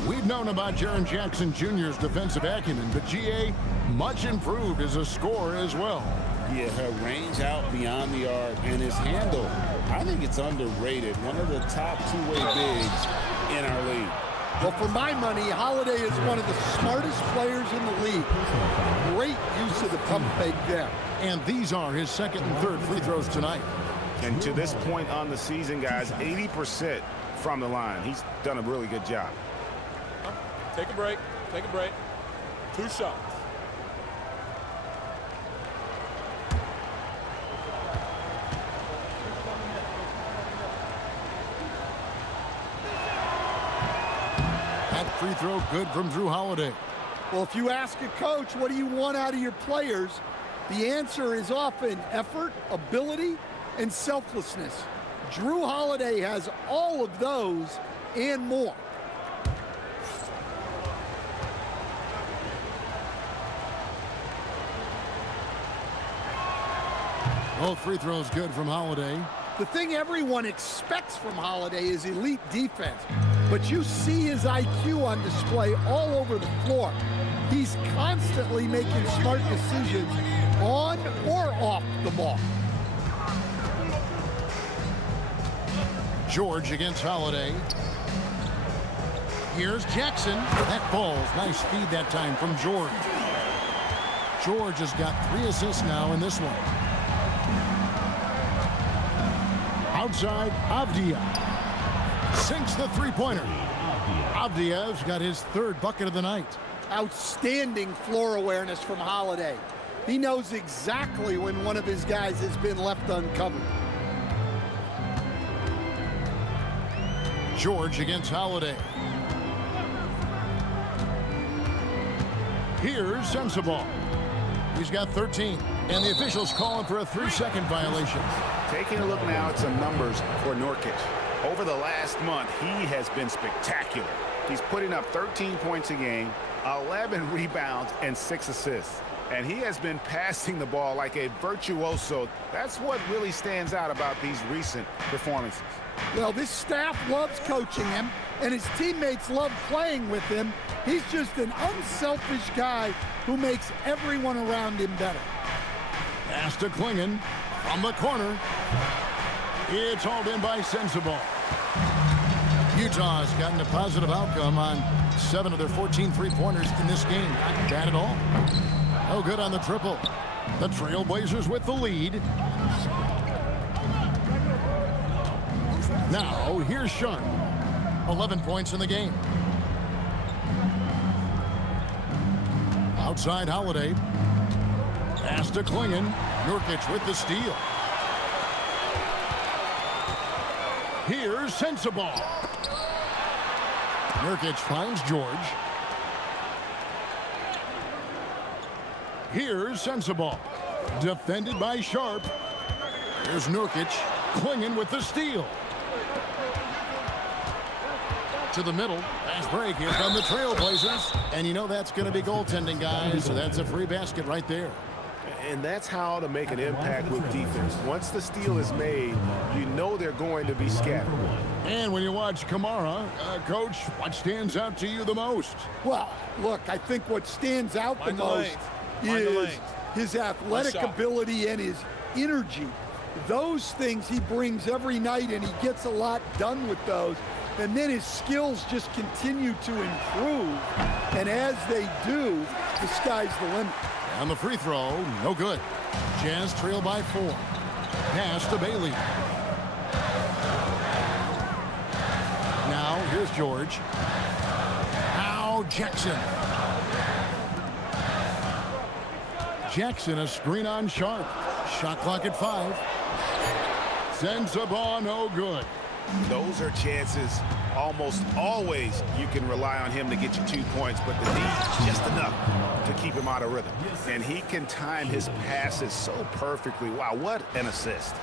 We've known about Jaren Jackson Jr.'s defensive acumen, but GA much improved as a scorer as well. Yeah, her range out beyond the arc and his handle, I think it's underrated. One of the top two-way bigs in our league. Well, for my money, Holiday is one of the smartest players in the league. Great use of the pump fake there. And these are his second and third free throws tonight. And to this point on the season, guys, 80% from the line. He's done a really good job. Take a break. Take a break. 2 shots. That free throw good from Jrue Holiday. Well, if you ask a coach, what do you want out of your players? The answer is often effort, ability, and selflessness. Jrue Holiday has all of those and more. Both free throws good from Holiday. The thing everyone expects from Holiday is elite defense, but you see his IQ on display all over the floor. He's constantly making smart decisions on or off the ball. George against Holiday. Here's Jackson. That falls. Nice feed that time from George. George has got 3 assists now in this one. Outside, Avdija sinks the three-pointer. Avdija's got his 3rd bucket of the night. Outstanding floor awareness from Holiday. He knows exactly when one of his guys has been left uncovered. George against Holiday. Here's Sensabaugh. He's got 13, and the officials calling for a 3-second violation. Taking a look now at some numbers for Nurkic. Over the last month, he has been spectacular. He's putting up 13 points a game, 11 rebounds, and 6 assists. And he has been passing the ball like a virtuoso. That's what really stands out about these recent performances. Well, this staff loves coaching him, and his teammates love playing with him. He's just an unselfish guy who makes everyone around him better. Pass to Klingon from the corner. It's hauled in by Sensabaugh. Utah's gotten a positive outcome on 7 of their 14 three-pointers in this game. Not bad at all. No good on the triple. The Trailblazers with the lead. Now, here's Sharpe. 11 points in the game. Outside Holiday. Pass to Klingon. Nurkic with the steal. Here's Sensabaugh. Nurkic finds George. Here's Sensabaugh. Defended by Sharpe. Here's Nurkic. Klingon with the steal. To the middle. Fast break. Here come the Trailblazers. And you know that's going to be goaltending, guys. So that's a free basket right there. And that's how to make an impact with defense. Once the steal is made, you know they're going to be scattered. And when you watch Kamara, Coach, what stands out to you the most? Well, look, I think what stands out the most is his athletic ability and his energy. Those things he brings every night, and he gets a lot done with those. And then his skills just continue to improve. And as they do, the sky's the limit. On the free throw, no good. Jazz trail by 4. Pass to Bailey. Now, here's George. Now, Jackson. Jackson, a screen on Sharpe. Shot clock at 5. Sensabaugh, no good. Those are chances almost always you can rely on him to get you 2 points, but the need just enough to keep him out of rhythm. And he can time his passes so perfectly. Wow, what an assist.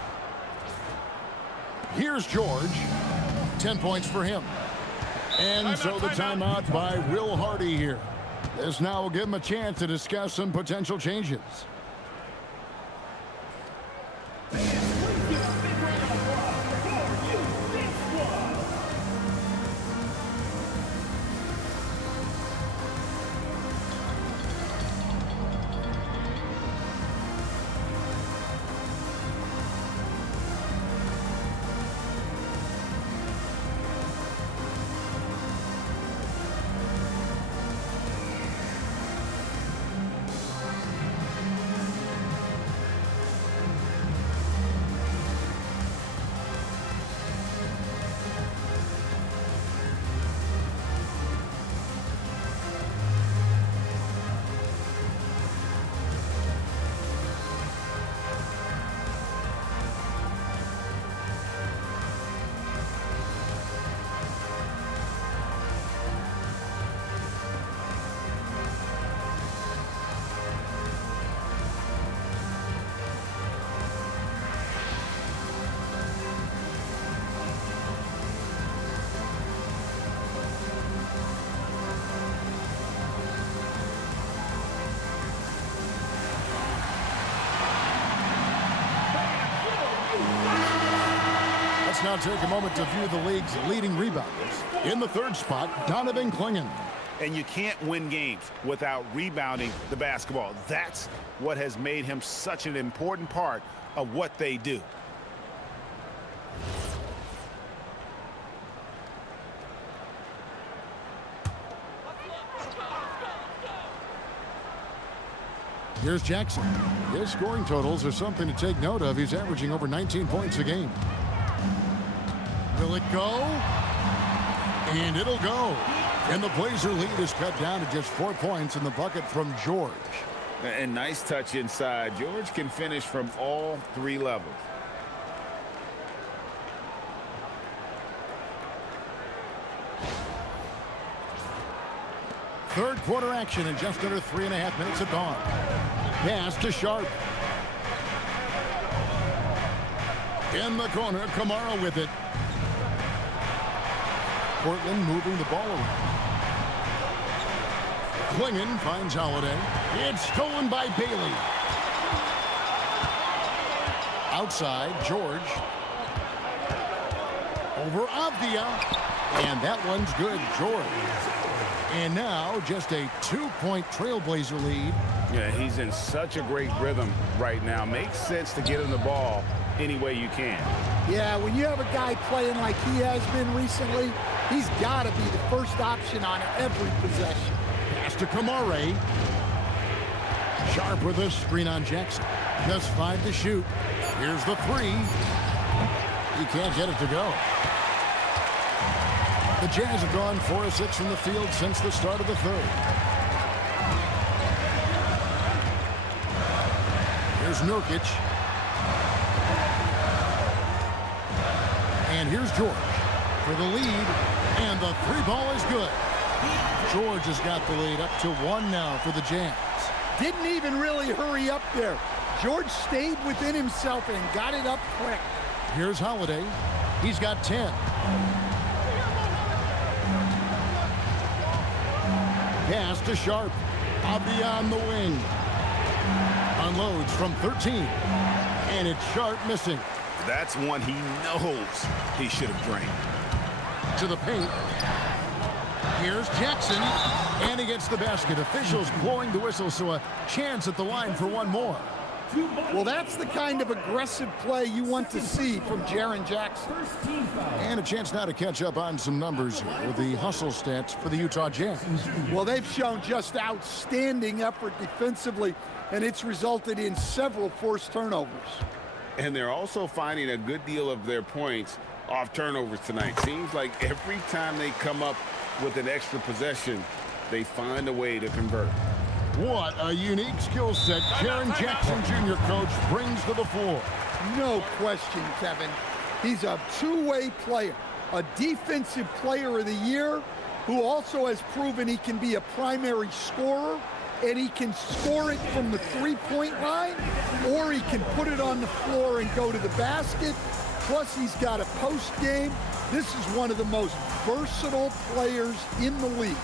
Here's George. 10 points for him. And so the timeout by Will Hardy here. This now will give him a chance to discuss some potential changes. Now take a moment to view the league's leading rebounders. In the third spot, Donovan Klingon. And you can't win games without rebounding the basketball. That's what has made him such an important part of what they do. Here's Jackson. His scoring totals are something to take note of. He's averaging over 19 points a game. Will it go? And it'll go. And the Blazer lead is cut down to just 4 points in the bucket from George. And nice touch inside. George can finish from all 3 levels. Third quarter action in just under 3.5 minutes have gone. Pass to Sharpe. In the corner, Kamara with it. Portland moving the ball around. Klingon finds Holiday. It's stolen by Bailey. Outside, George. Over Avdija. And that one's good, George. And now just a 2-point Trailblazer lead. Yeah, he's in such a great rhythm right now. Makes sense to get him the ball any way you can. Yeah, when you have a guy playing like he has been recently, he's got to be the first option on every possession. Pass to Kamare. Sharpe with a screen on Jackson. Just 5 to shoot. Here's the 3. He can't get it to go. The Jazz have gone 4 of 6 from the field since the start of the third. Here's Nurkic. And here's George for the lead. And the 3 ball is good. George has got the lead up to 1 now for the Jazz. Didn't even really hurry up there. George stayed within himself and got it up quick. Here's Holiday. He's got 10. Pass to Sharpe. Avdija on the wing. Unloads from 13. And it's Sharpe missing. That's one he knows he should have drained. To the paint. Here's Jackson. And he gets the basket. Officials blowing the whistle, so a chance at the line for 1 more. Well, that's the kind of aggressive play you want to see from Jaren Jackson. And a chance now to catch up on some numbers here with the hustle stats for the Utah Jazz. Well, they've shown just outstanding effort defensively, and it's resulted in several forced turnovers. And they're also finding a good deal of their points off turnovers tonight. Seems like every time they come up with an extra possession, they find a way to convert. What a unique skill set Jaren Jackson Jr. coach brings to the floor. No question, Kevin. He's a two-way player, a defensive player of the year who also has proven he can be a primary scorer, and he can score it from the three-point line, or he can put it on the floor and go to the basket. Plus, he's got a post game. This is one of the most versatile players in the league.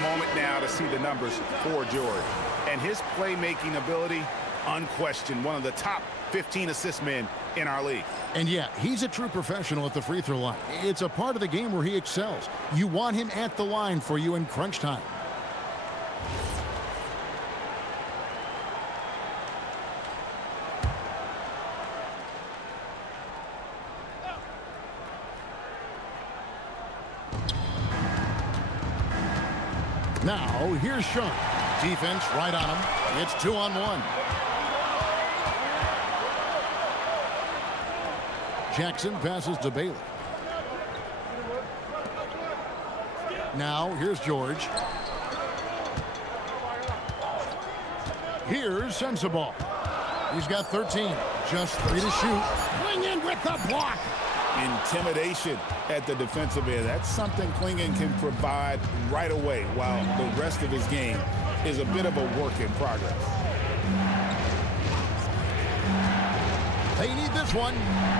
Moment now to see the numbers for George. And his playmaking ability, unquestioned, one of the top 15 assist men in our league. And yeah, he's a true professional at the free throw line. It's a part of the game where he excels. You want him at the line for you in crunch time. Now, here's Sharpe. Defense right on him. It's 2-on-1. Jackson passes to Bailey. Now, here's George. Here's Sensabaugh. He's got 13. Just 3 to shoot. Klingon with the block. Intimidation at the defensive end. That's something Klingon can provide right away, while the rest of his game is a bit of a work in progress. They need this one.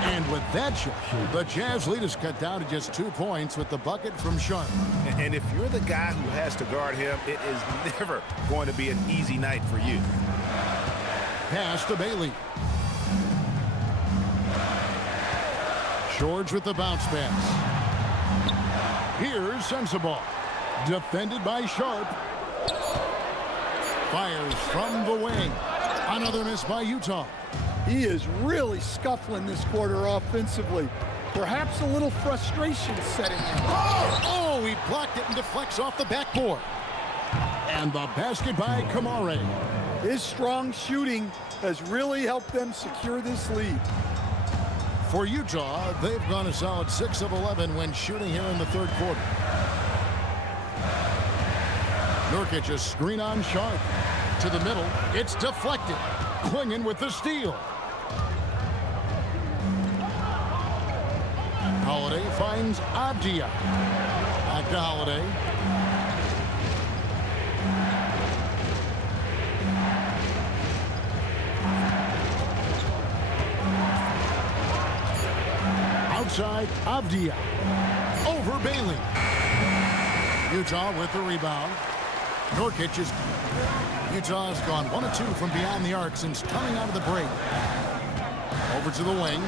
And with that shot, the Jazz lead is cut down to just 2 points with the bucket from Sharpe. And if you're the guy who has to guard him, it is never going to be an easy night for you. Pass to Bailey. George with the bounce pass. Here's Sensabaugh. Defended by Sharpe. Fires from the wing. Another miss by Utah. He is really scuffling this quarter offensively. Perhaps a little frustration setting in. Oh, he blocked it and deflects off the backboard. And the basket by Kamare. His strong shooting has really helped them secure this lead. For Utah, they've gone a solid 6 of 11 when shooting here in the third quarter. Nurkic a screen on Sharpe. To the middle. It's deflected. Klingon with the steal. Holiday finds Avdija. Back to Holiday. Outside, Avdija. Over Bailey. Utah with the rebound. Nurkic is... Utah has gone 1 of 2 from beyond the arc since coming out of the break. Over to the wing.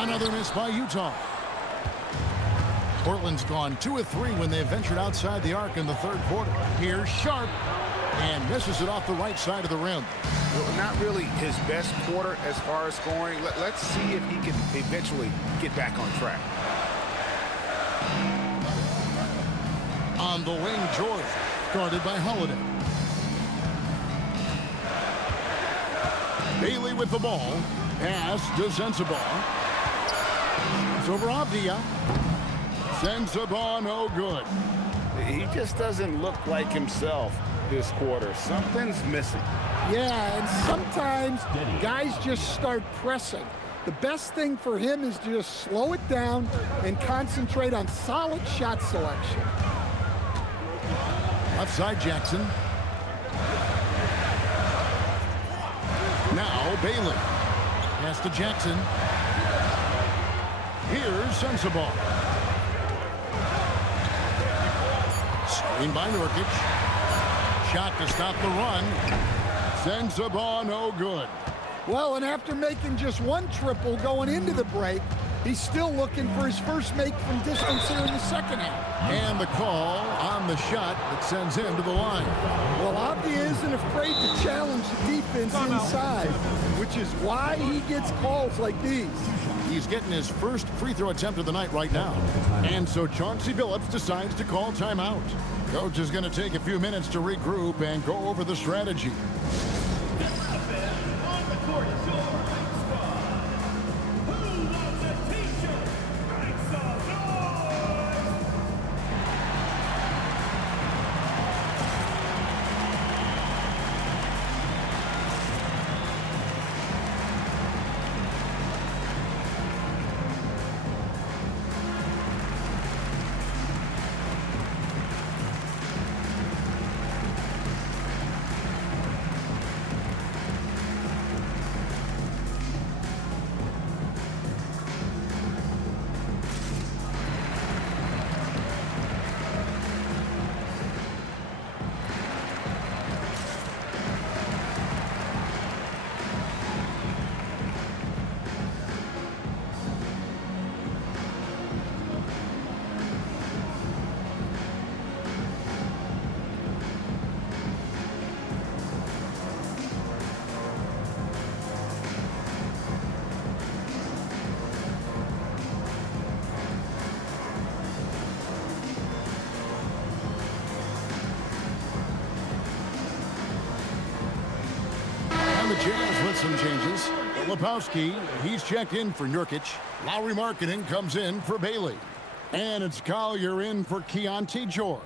Another miss by Utah. Portland's gone 2 of 3 when they ventured outside the arc in the third quarter. Here's Sharpe. And misses it off the right side of the rim. Well, not really his best quarter as far as scoring. Let's see if he can eventually get back on track. On the wing, George, guarded by Holiday. Bailey with the ball. Pass to Sensabaugh. It's over Avdija. Sensabaugh, no good. He just doesn't look like himself this quarter. Something's missing. Yeah, and sometimes guys just start pressing. The best thing for him is to just slow it down and concentrate on solid shot selection. Left side, Jackson. Now Bailey. Pass to Jackson. Here's Sensabaugh. Screen by Nurkic. Shot to stop the run. Sensabaugh, no good. Well, and after making just 1 triple going into the break, he's still looking for his first make from distance here in the second half. And the call on the shot that sends him to the line. Well, Avdija isn't afraid to challenge the defense inside, which is why he gets calls like these. He's getting his first free throw attempt of the night right now. And so Chauncey Billups decides to call timeout. Coach is going to take a few minutes to regroup and go over the strategy. The Jazz with some changes. Lepowski, he's checked in for Nurkic. Lauri Markkanen comes in for Bailey. And it's Collier in for Keontae George.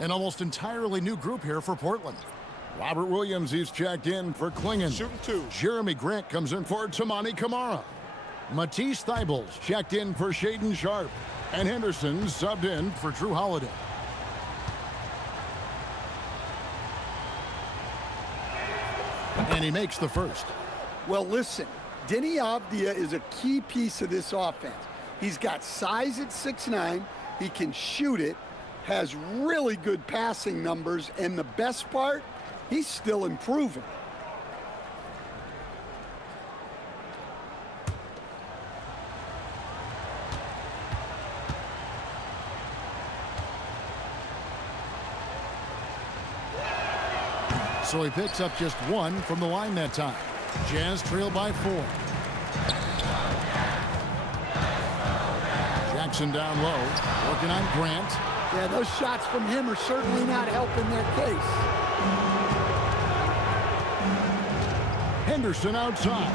An almost entirely new group here for Portland. Robert Williams, he's checked in for Klingon. Shooting 2. Jeremy Grant comes in for Tamani Kamara. Matisse Thybulles checked in for Shaedon Sharpe. And Henderson subbed in for Drew Holiday. And he makes the first. Well, listen, Deni Avdija is a key piece of this offense. He's got size at 6'9". He can shoot it, has really good passing numbers, and the best part, he's still improving. So he picks up just 1 from the line that time. Jazz trail by 4. Jackson down low, working on Grant. Yeah, those shots from him are certainly not helping their case. Henderson outside.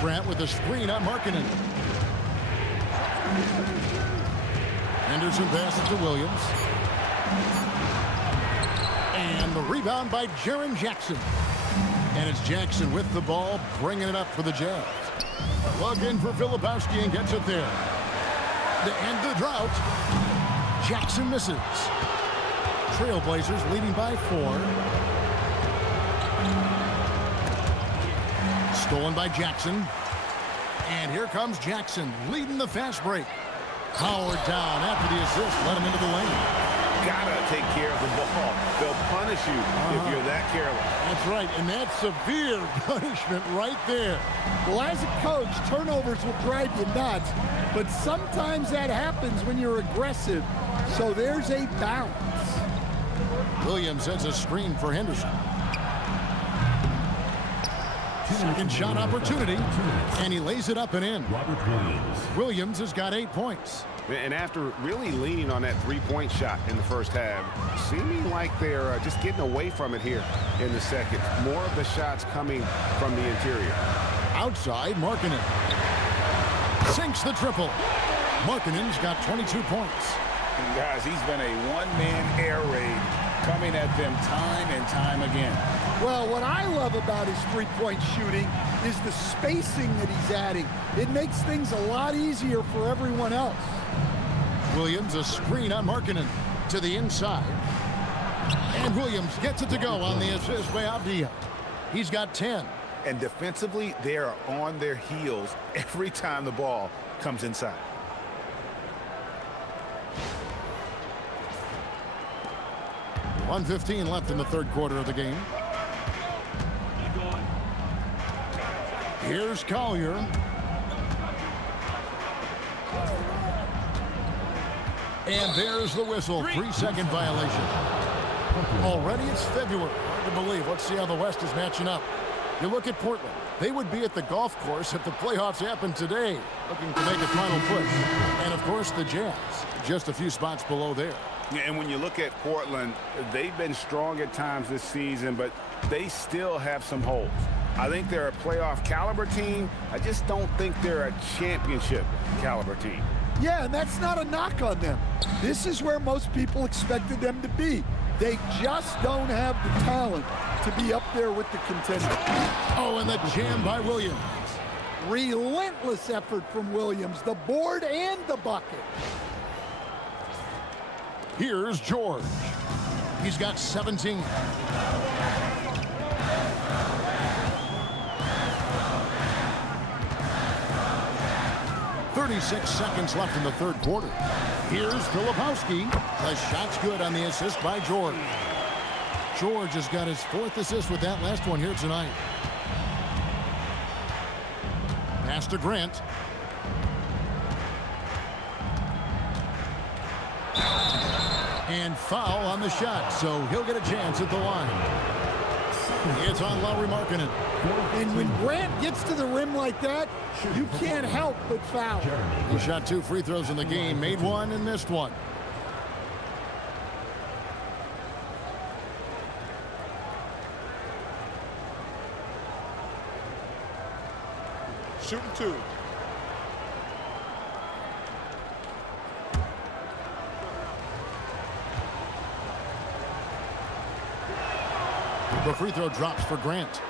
Grant with a screen on Markkanen. Henderson passes to Williams. And the rebound by Jaren Jackson. And it's Jackson with the ball, bringing it up for the Jazz. Looking for Filipowski and gets it there. To end the drought, Jackson misses. Trailblazers leading by 4. Stolen by Jackson. And here comes Jackson leading the fast break. Powered down after the assist, let him into the lane. Gotta take care of the ball. They'll punish you if you're that careless. That's right, and that's severe punishment right there. Well, as a coach, turnovers will drive you nuts, but sometimes that happens when you're aggressive. So there's a balance. Williams has a screen for Henderson. Second shot opportunity, and he lays it up and in. Williams has got 8 points. And after really leaning on that three-point shot in the first half, seeming like they're just getting away from it here in the second. More of the shots coming from the interior. Outside, Markkanen sinks the triple. Markkanen's got 22 points. And guys, he's been a one-man air raid coming at them time and time again. Well, what I love about his three-point shooting is the spacing that he's adding. It makes things a lot easier for everyone else. Williams a screen on Markkanen to the inside. And Williams gets it to go on the assist by Avdija. He's got 10. And defensively, they are on their heels every time the ball comes inside. .115 left in the third quarter of the game. Here's Collier. And there's the whistle. 3-second violation. Already it's February. Hard to believe. Let's see how the West is matching up. You look at Portland. They would be at the golf course if the playoffs happened today, looking to make a final push. And, of course, the Jazz, just a few spots below there. Yeah, and when you look at Portland, they've been strong at times this season, but they still have some holes. I think they're a playoff caliber team. I just don't think they're a championship caliber team. Yeah, and that's not a knock on them. This is where most people expected them to be. They just don't have the talent to be up there with the contenders. Oh, and the jam by Williams. Relentless effort from Williams, the board and the bucket. Here's George. He's got 17. .36 seconds left in the third quarter. Here's Filipowski. The shot's good on the assist by George. George has got his 4th assist with that last one here tonight. Pass to Grant. And foul on the shot, so he'll get a chance at the line. It's on Lauri Markkanen. And when Grant gets to the rim like that, you can't help but foul. He shot 2 free throws in the game, made 1 and missed 1. Shooting 2. The free throw drops for Grant.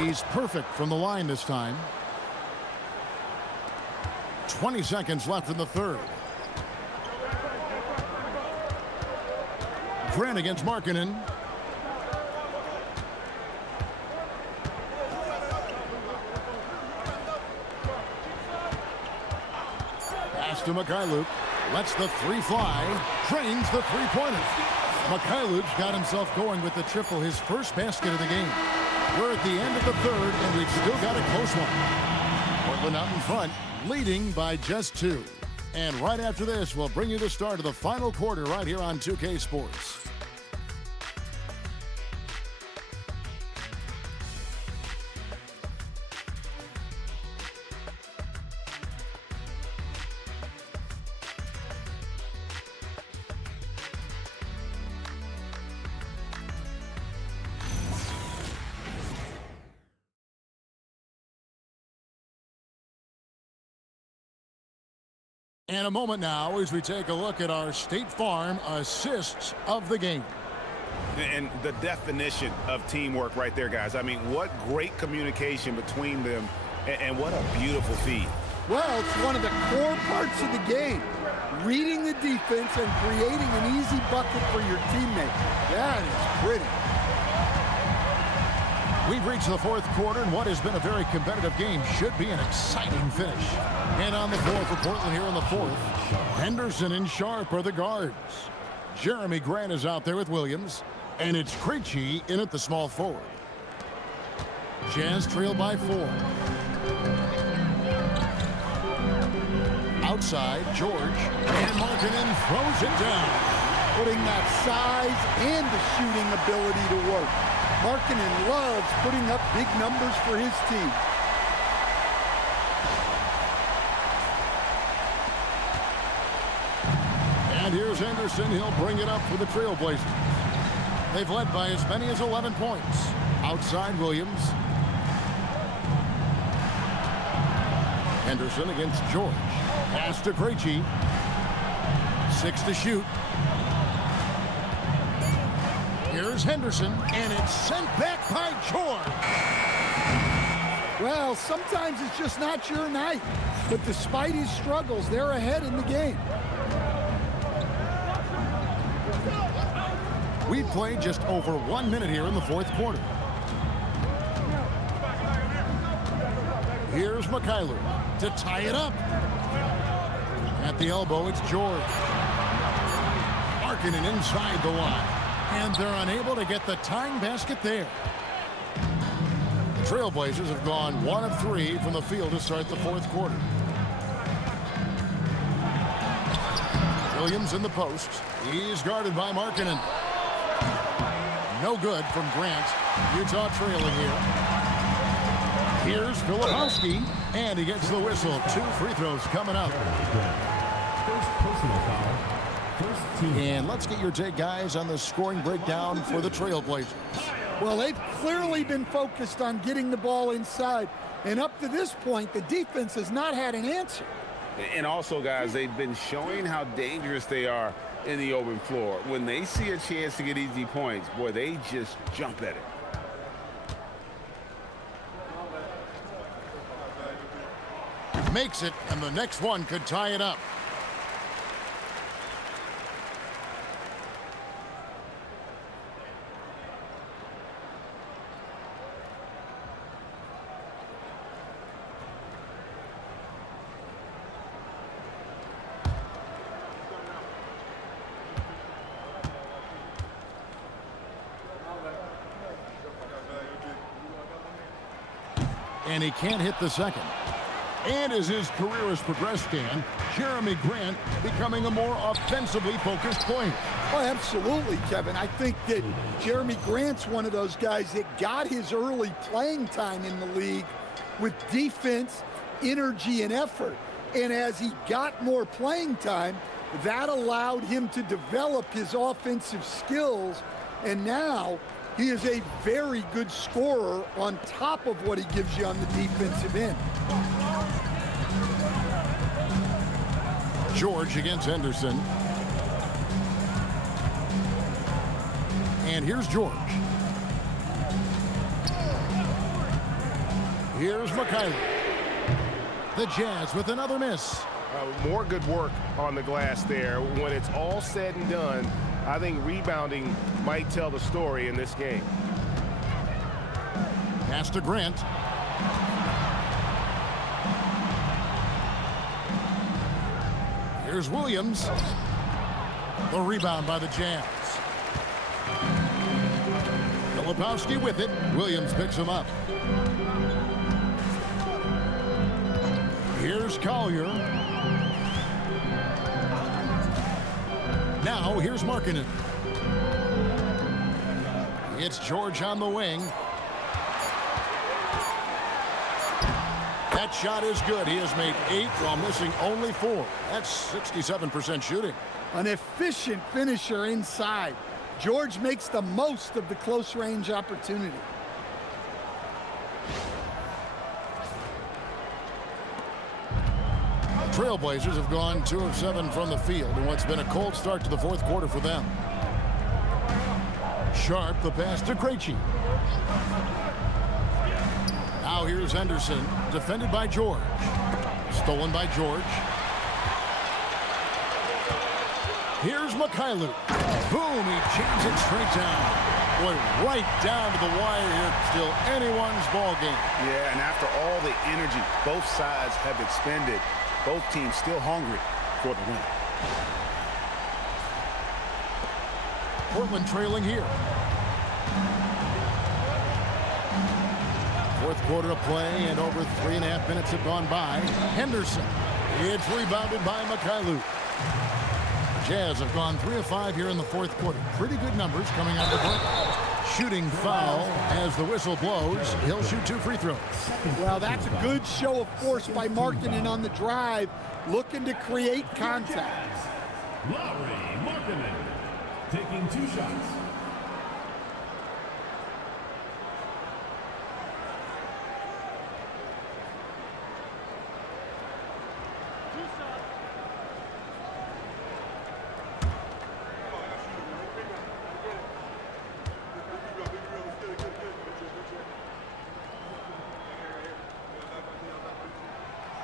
He's perfect from the line this time. 20 seconds left in the third. Grant against Markkanen. Pass to Mikhailuk. Lets the three fly. Drains the three-pointer. Mikhailuk's got himself going with the triple, his first basket of the game. We're at the end of the third, and we've still got a close one. Portland out in front, leading by just 2. And right after this, we'll bring you the start of the final quarter right here on 2K Sports. And a moment now as we take a look at our State Farm assists of the game. And the definition of teamwork right there, guys. I mean, what great communication between them, and what a beautiful feed. Well, it's one of the core parts of the game. Reading the defense and creating an easy bucket for your teammate. That is pretty. We've reached the fourth quarter, and what has been a very competitive game should be an exciting finish. And on the floor for Portland here in the fourth, Henderson and Sharpe are the guards. Jeremy Grant is out there with Williams, and it's Krejčí in at the small forward. Jazz trail by 4. Outside, George, and Markkanen throws it down. Putting that size and the shooting ability to work. Markkanen loves putting up big numbers for his team. And here's Henderson. He'll bring it up for the Trailblazers. They've led by as many as 11 points. Outside, Williams. Henderson against George. Pass to Krejčí. 6 to shoot. Here's Henderson, and it's sent back by George. Well, sometimes it's just not your night. But despite his struggles, they're ahead in the game. We've played just over 1 minute here in the fourth quarter. Here's Mikhailuk to tie it up. At the elbow, it's George. Markkanen inside the line. And they're unable to get the tying basket there. The Trailblazers have gone 1 of 3 from the field to start the fourth quarter. Williams in the post. He's guarded by Markkanen. No good from Grant. Utah trailing here. Here's Filipowski, and he gets the whistle. 2 free throws coming up. First personal foul. First team. And let's get your take, guys, on the scoring breakdown for the Trailblazers. Well, they've clearly been focused on getting the ball inside. And up to this point, the defense has not had an answer. And also, guys, they've been showing how dangerous they are in the open floor. When they see a chance to get easy points, boy, they just jump at it. Makes it, and the next one could tie it up. And he can't hit the second. And as his career has progressed, Dan, Jeremy Grant becoming a more offensively focused player. Oh, absolutely, Kevin. I think that Jeremy Grant's one of those guys that got his early playing time in the league with defense, energy, and effort. And as he got more playing time, that allowed him to develop his offensive skills. And now he is a very good scorer on top of what he gives you on the defensive end. George against Henderson. And here's George. Here's Mikhailuk. The Jazz with another miss. More good work on the glass there. When it's all said and done, I think rebounding might tell the story in this game. Pass to Grant. Here's Williams. The rebound by the Jazz. Filipowski with it. Williams picks him up. Here's Collier. Now here's Markkanen. It's George on the wing. That shot is good. He has made 8 while missing only 4. That's 67% shooting. An efficient finisher inside. George makes the most of the close range opportunity. Trailblazers have gone 2 of 7 from the field in what's been a cold start to the fourth quarter for them. Sharpe, the pass to Krejčí. Now here's Henderson, defended by George. Stolen by George. Here's Markkanen. Boom, he jams it straight down. Boy, right down to the wire here. Still anyone's ball game. Yeah, and after all the energy both sides have expended, both teams still hungry for the win. Portland trailing here. Fourth quarter of play, and over 3.5 minutes have gone by. Henderson. It's rebounded by Markkanen. Jazz have gone 3 of 5 here in the fourth quarter. Pretty good numbers coming out of the break. Shooting foul as the whistle blows. He'll shoot 2 free throws. Well, that's a good show of force by Markkanen on the drive, looking to create contact. Lauri Markkanen taking 2 shots.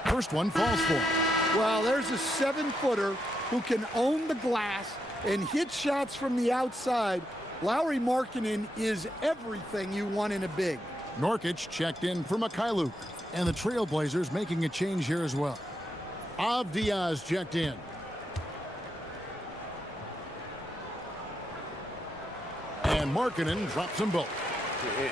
First one falls for him. Well, there's a 7-footer who can own the glass and hit shots from the outside. Lauri Markkanen is everything you want in a big. Nurkic checked in for Markkanen, and the Trailblazers making a change here as well. Avdija's checked in. And Markkanen drops them both.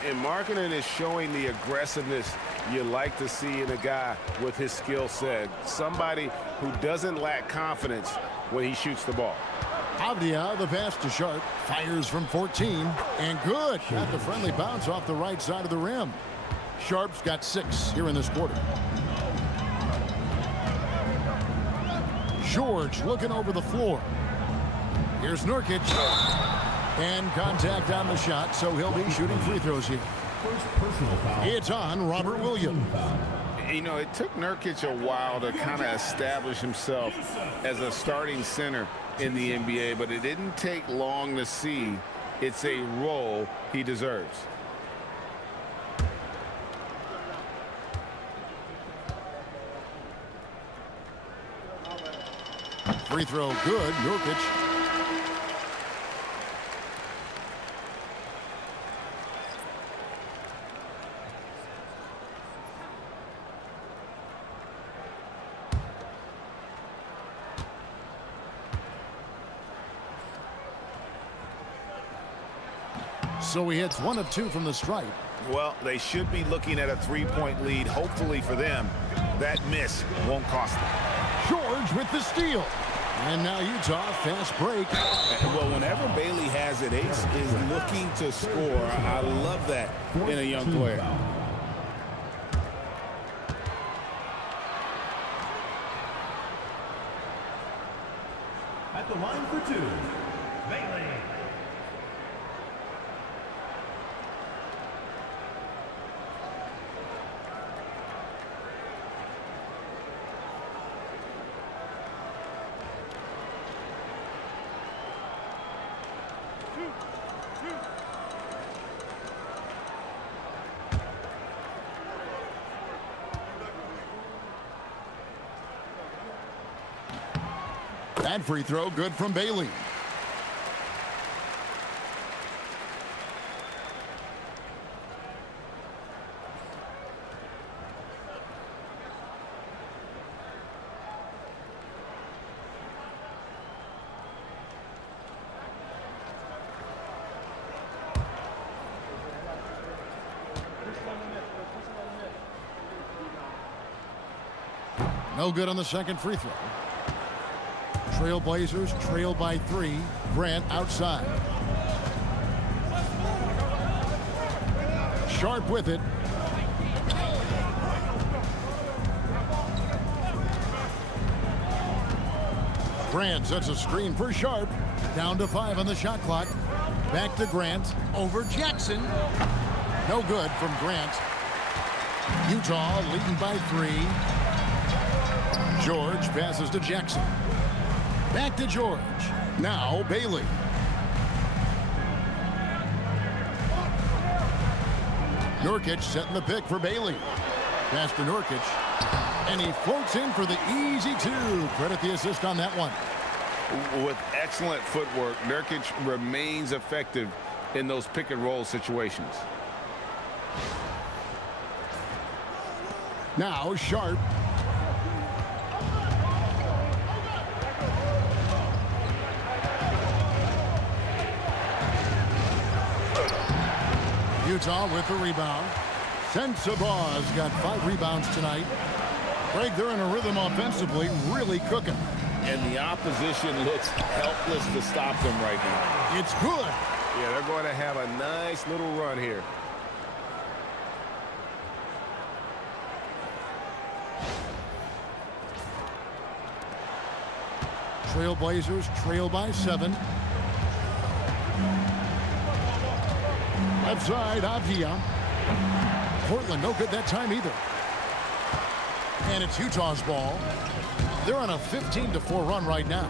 And Markkanen is showing the aggressiveness you like to see in a guy with his skill set. Somebody who doesn't lack confidence when he shoots the ball. Avdija, the pass to Sharpe, fires from 14, and good. Got the friendly bounce off the right side of the rim. Sharpe's got 6 here in this quarter. George looking over the floor. Here's Nurkic. And contact on the shot, so he'll be shooting free throws here. First personal foul. It's on Robert Williams. You know, it took Nurkic a while to kind of establish himself as a starting center in the NBA, but it didn't take long to see it's a role he deserves. Free throw good. Nurkic. So he hits 1 of 2 from the stripe. Well, they should be looking at a 3-point lead. Hopefully for them, that miss won't cost them. George with the steal. And now Utah, fast break. Well, whenever Bailey has it, Ace is looking to score. I love that in a young player. At the line for 2, Bailey. That free throw good from Bailey. No good on the second free throw. Trailblazers trail by 3. Grant outside. Sharpe with it. Grant sets a screen for Sharpe. Down to 5 on the shot clock. Back to Grant. Over Jackson. No good from Grant. Utah leading by 3. George passes to Jackson. Back to George. Now Bailey. Nurkic setting the pick for Bailey. Pass to Nurkic. And he floats in for the easy 2. Credit the assist on that one. With excellent footwork, Nurkic remains effective in those pick and roll situations. Now Sharpe. Utah with the rebound. Sensabaugh's got 5 rebounds tonight. Greg, they're in a rhythm offensively, really cooking. And the opposition looks helpless to stop them right now. It's good. Yeah, they're going to have a nice little run here. Trailblazers trail by 7. Left side, Avdija. Portland no good that time either. And it's Utah's ball. They're on a 15-4 run right now.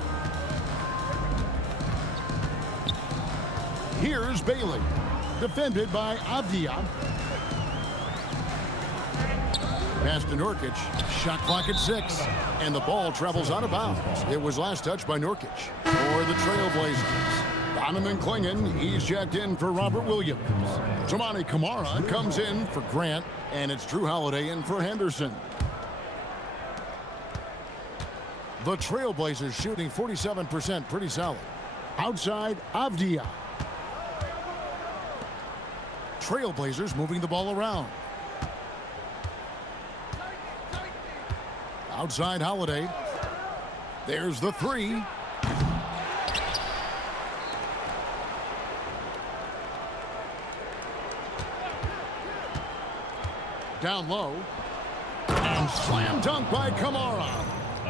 Here's Bailey. Defended by Avdija. Pass to Nurkic. Shot clock at 6. And the ball travels out of bounds. It was last touched by Nurkic for the Trailblazers. Donovan Clingan, he's checked in for Robert Williams. Toumani Camara comes in for Grant. And it's Drew Holiday in for Henderson. The Trailblazers shooting 47%, pretty solid. Outside, Avdija. Trailblazers moving the ball around. Outside Holiday. There's the 3. Down low. And slam dunk by Camara.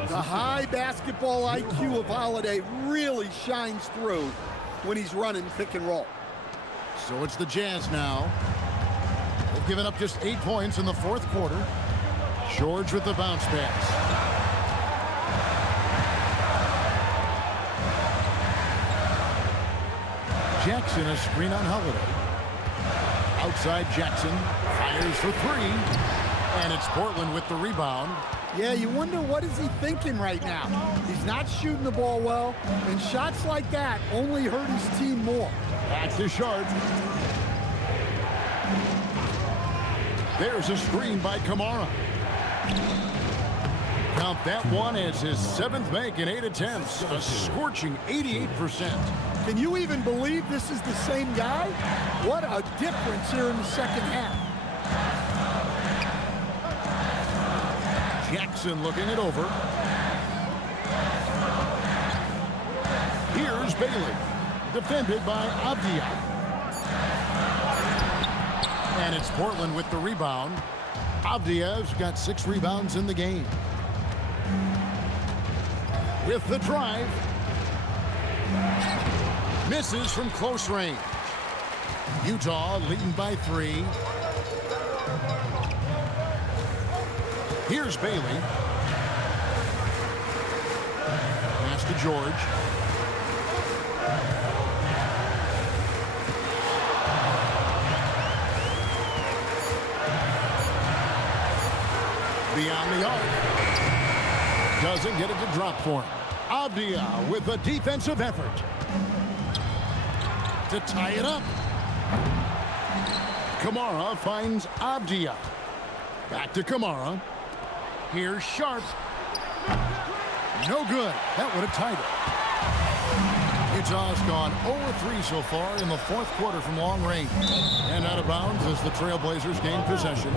The high basketball IQ of Holiday really shines through when he's running pick and roll. So it's the Jazz now. They've given up just 8 points in the 4th quarter. George with the bounce pass. Jackson a screen on Holiday. Outside Jackson fires for 3. And it's Portland with the rebound. Yeah, you wonder what is he thinking right now. He's not shooting the ball well, and shots like that only hurt his team more. Back to Sharpe. There's a screen by Camara. Count that one as his 7th make in 8 attempts. A scorching 88%. Can you even believe this is the same guy? What a difference here in the second half. Jackson looking it over. Here's Bailey. Defended by Avdija. And it's Portland with the rebound. Avdija's got 6 rebounds in the game. With the drive. Misses from close range. Utah leading by 3. Here's Bailey. Pass to George. Beyond the arc. Doesn't get it to drop for him. Avdija with a defensive effort. To tie it up. Camara finds Avdija. Back to Camara. Here's Sharpe. No good. That would have tied it. Utah's gone 0-3 so far in the 4th quarter from long range. And out of bounds as the Trailblazers gain possession.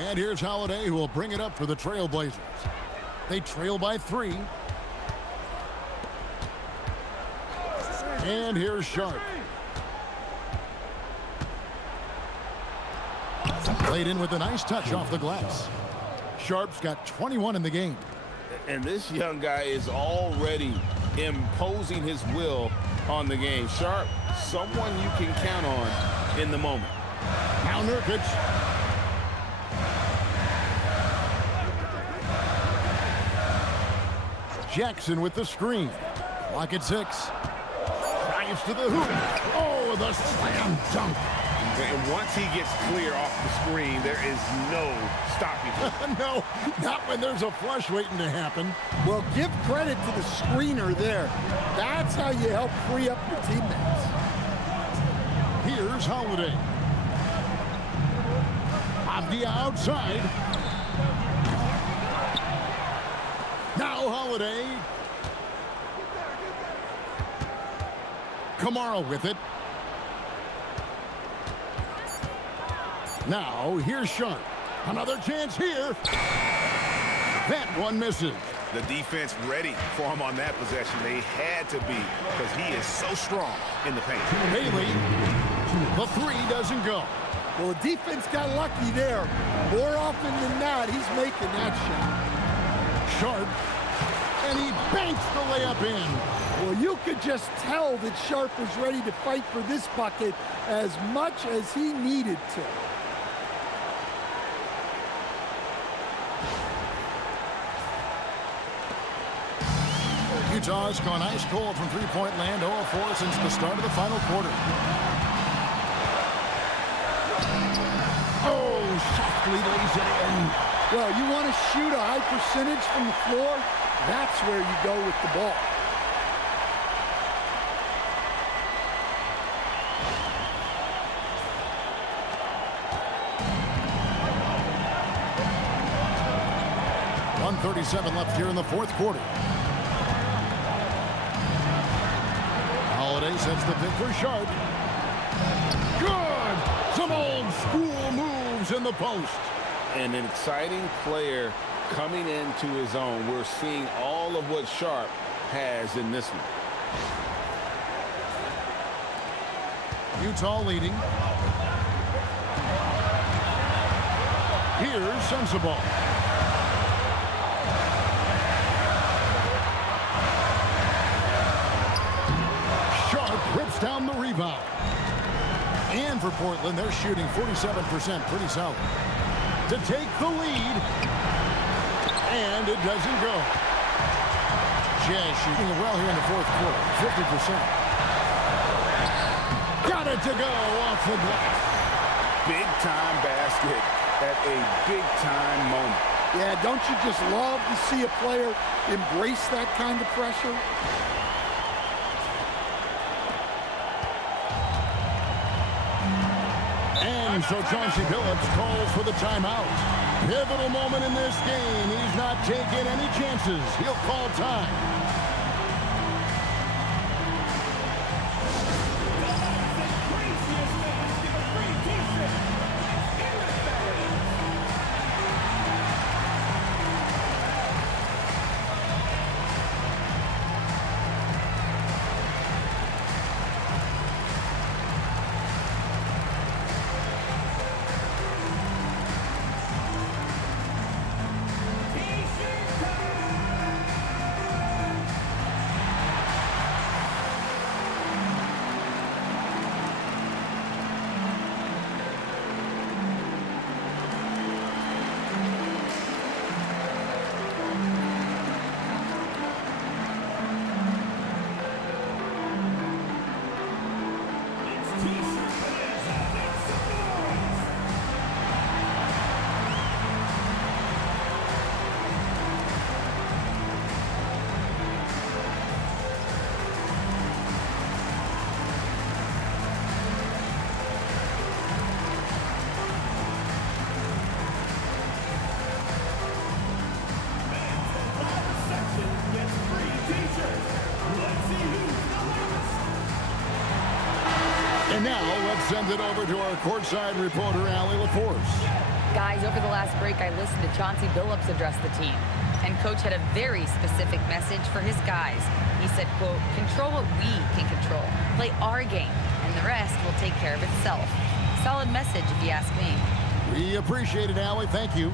And here's Holiday, who will bring it up for the Trailblazers. They trail by 3. And here's Sharpe. Played in with a nice touch off the glass. Sharpe's got 21 in the game. And this young guy is already imposing his will on the game. Sharpe, someone you can count on in the moment. Now Nurkic. Jackson with the screen. Clock at 6. Drives to the hoop. Oh, the slam dunk. And once he gets clear off the screen, there is no stopping him. No, not when there's a flush waiting to happen. Well, give credit to the screener there. That's how you help free up your teammates. Here's Holiday. Avdija outside. Now Holiday. Kamara with it. Now, here's Sharpe. Another chance here. That one misses. The defense ready for him on that possession. They had to be, because he is so strong in the paint. Bailey, the 3 doesn't go. Well, the defense got lucky there. More often than not, he's making that shot. Sharpe, and he banks the layup in. Well, you could just tell that Sharpe was ready to fight for this bucket as much as he needed to. Utah's gone ice cold from three-point land, 0-4 since the start of the final quarter. Oh, softly lays it in. Well, you want to shoot a high percentage from the floor? That's where you go with the ball. .137 left here in the fourth quarter. Holiday sets the pick for Sharpe. Good! Some old school moves in the post. And an exciting player coming into his own. We're seeing all of what Sharpe has in this one. Utah leading. Here's Sensabaugh. Rips down the rebound. And for Portland, they're shooting 47%, pretty solid. To take the lead. And it doesn't go. Jazz shooting well here in the fourth quarter, 50%. Got it to go off the glass. Big time basket at a big time moment. Yeah, don't you just love to see a player embrace that kind of pressure? And so Chauncey Billups calls for the timeout. Pivotal moment in this game. He's not taking any chances. He'll call time. And now let's send it over to our courtside reporter, Allie LaForce. Guys, over the last break, I listened to Chauncey Billups address the team. And Coach had a very specific message for his guys. He said, quote, control what we can control. Play our game, and the rest will take care of itself. Solid message, if you ask me. We appreciate it, Allie. Thank you.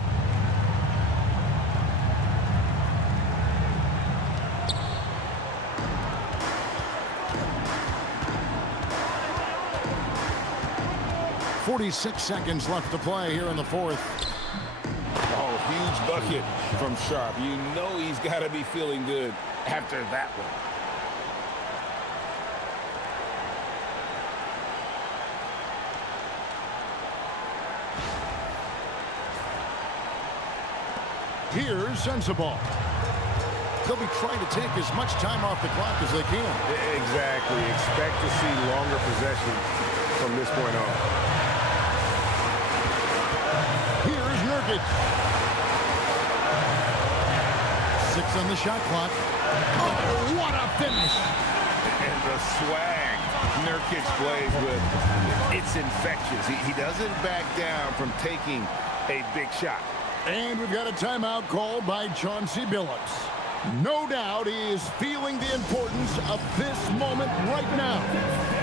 "46 seconds left to play here in the fourth." Oh, huge bucket from Sharpe. You know he's got to be feeling good after that one. Here's Sensabaugh. They'll be trying to take as much time off the clock as they can. Exactly. Expect to see longer possessions from this point on. Here's Nurkic. 6 on the shot clock. Oh, what a finish. And the swag Nurkic plays with, it's infectious. He doesn't back down from taking a big shot. And we've got a timeout called by Chauncey Billups. No doubt he is feeling the importance of this moment right now.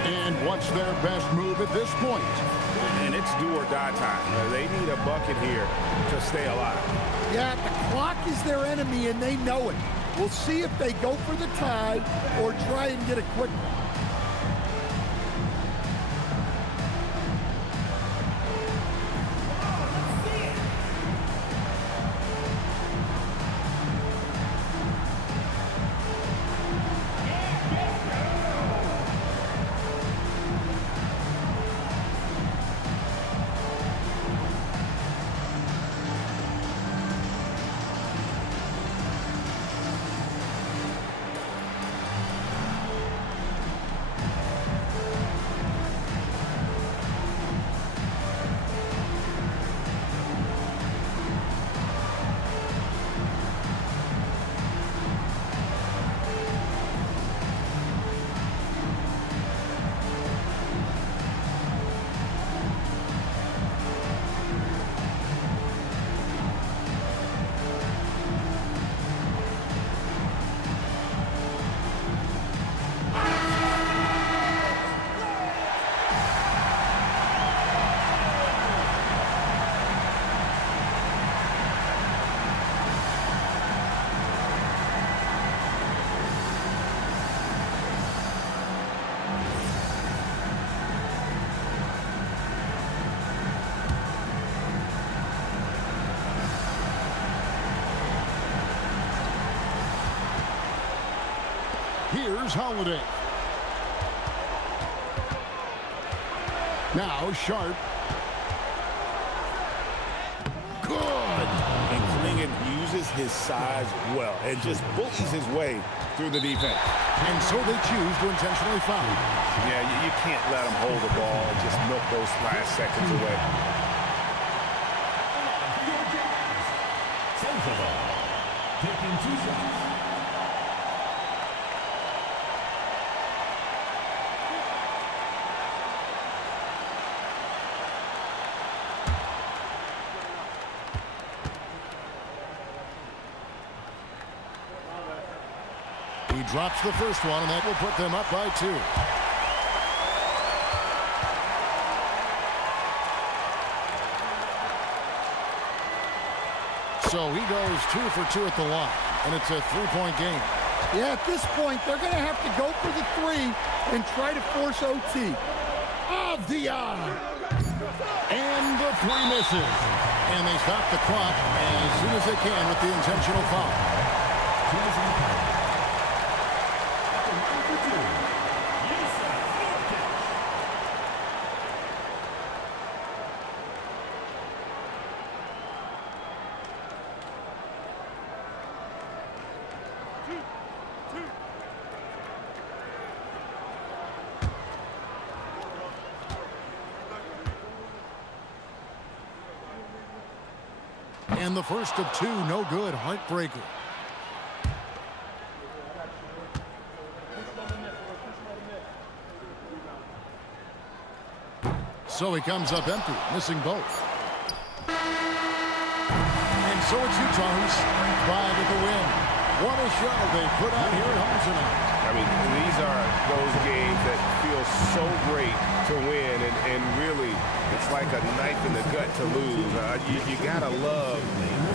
And what's their best move at this point? And it's do or die time. They need a bucket here to stay alive. Yeah, the clock is their enemy, and they know it. We'll see if they go for the tie or try and get a quick one. Here's Holiday. Now Sharpe. Good. And Klingon uses his size well and just bullies his way through the defense. And so they choose to intentionally foul. Yeah, you can't let him hold the ball and just milk those last seconds away. Taking 2 shots. He drops the first one, and that will put them up by 2. So he goes 2 for 2 at the line, and it's a 3-point game. Yeah, at this point, they're going to have to go for the 3 and try to force OT. Avdija! And the 3 misses. And they stop the clock as soon as they can with the intentional foul. And the first of 2, no good, heartbreaker. So he comes up empty, missing both. And so it's Utah who's by with the win. What a show they put out here at home tonight. I mean, these are those games that feel so great to win, and really, it's like a knife in the gut to lose. You gotta love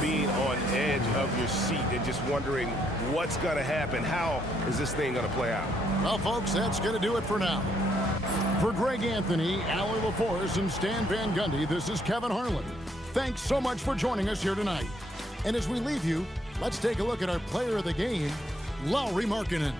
being on edge of your seat and just wondering what's gonna happen. How is this thing gonna play out? Well, folks, that's gonna do it for now. For Greg Anthony, Allie LaForce, and Stan Van Gundy, this is Kevin Harlan. Thanks so much for joining us here tonight. And as we leave you, let's take a look at our player of the game, Lauri Markkanen.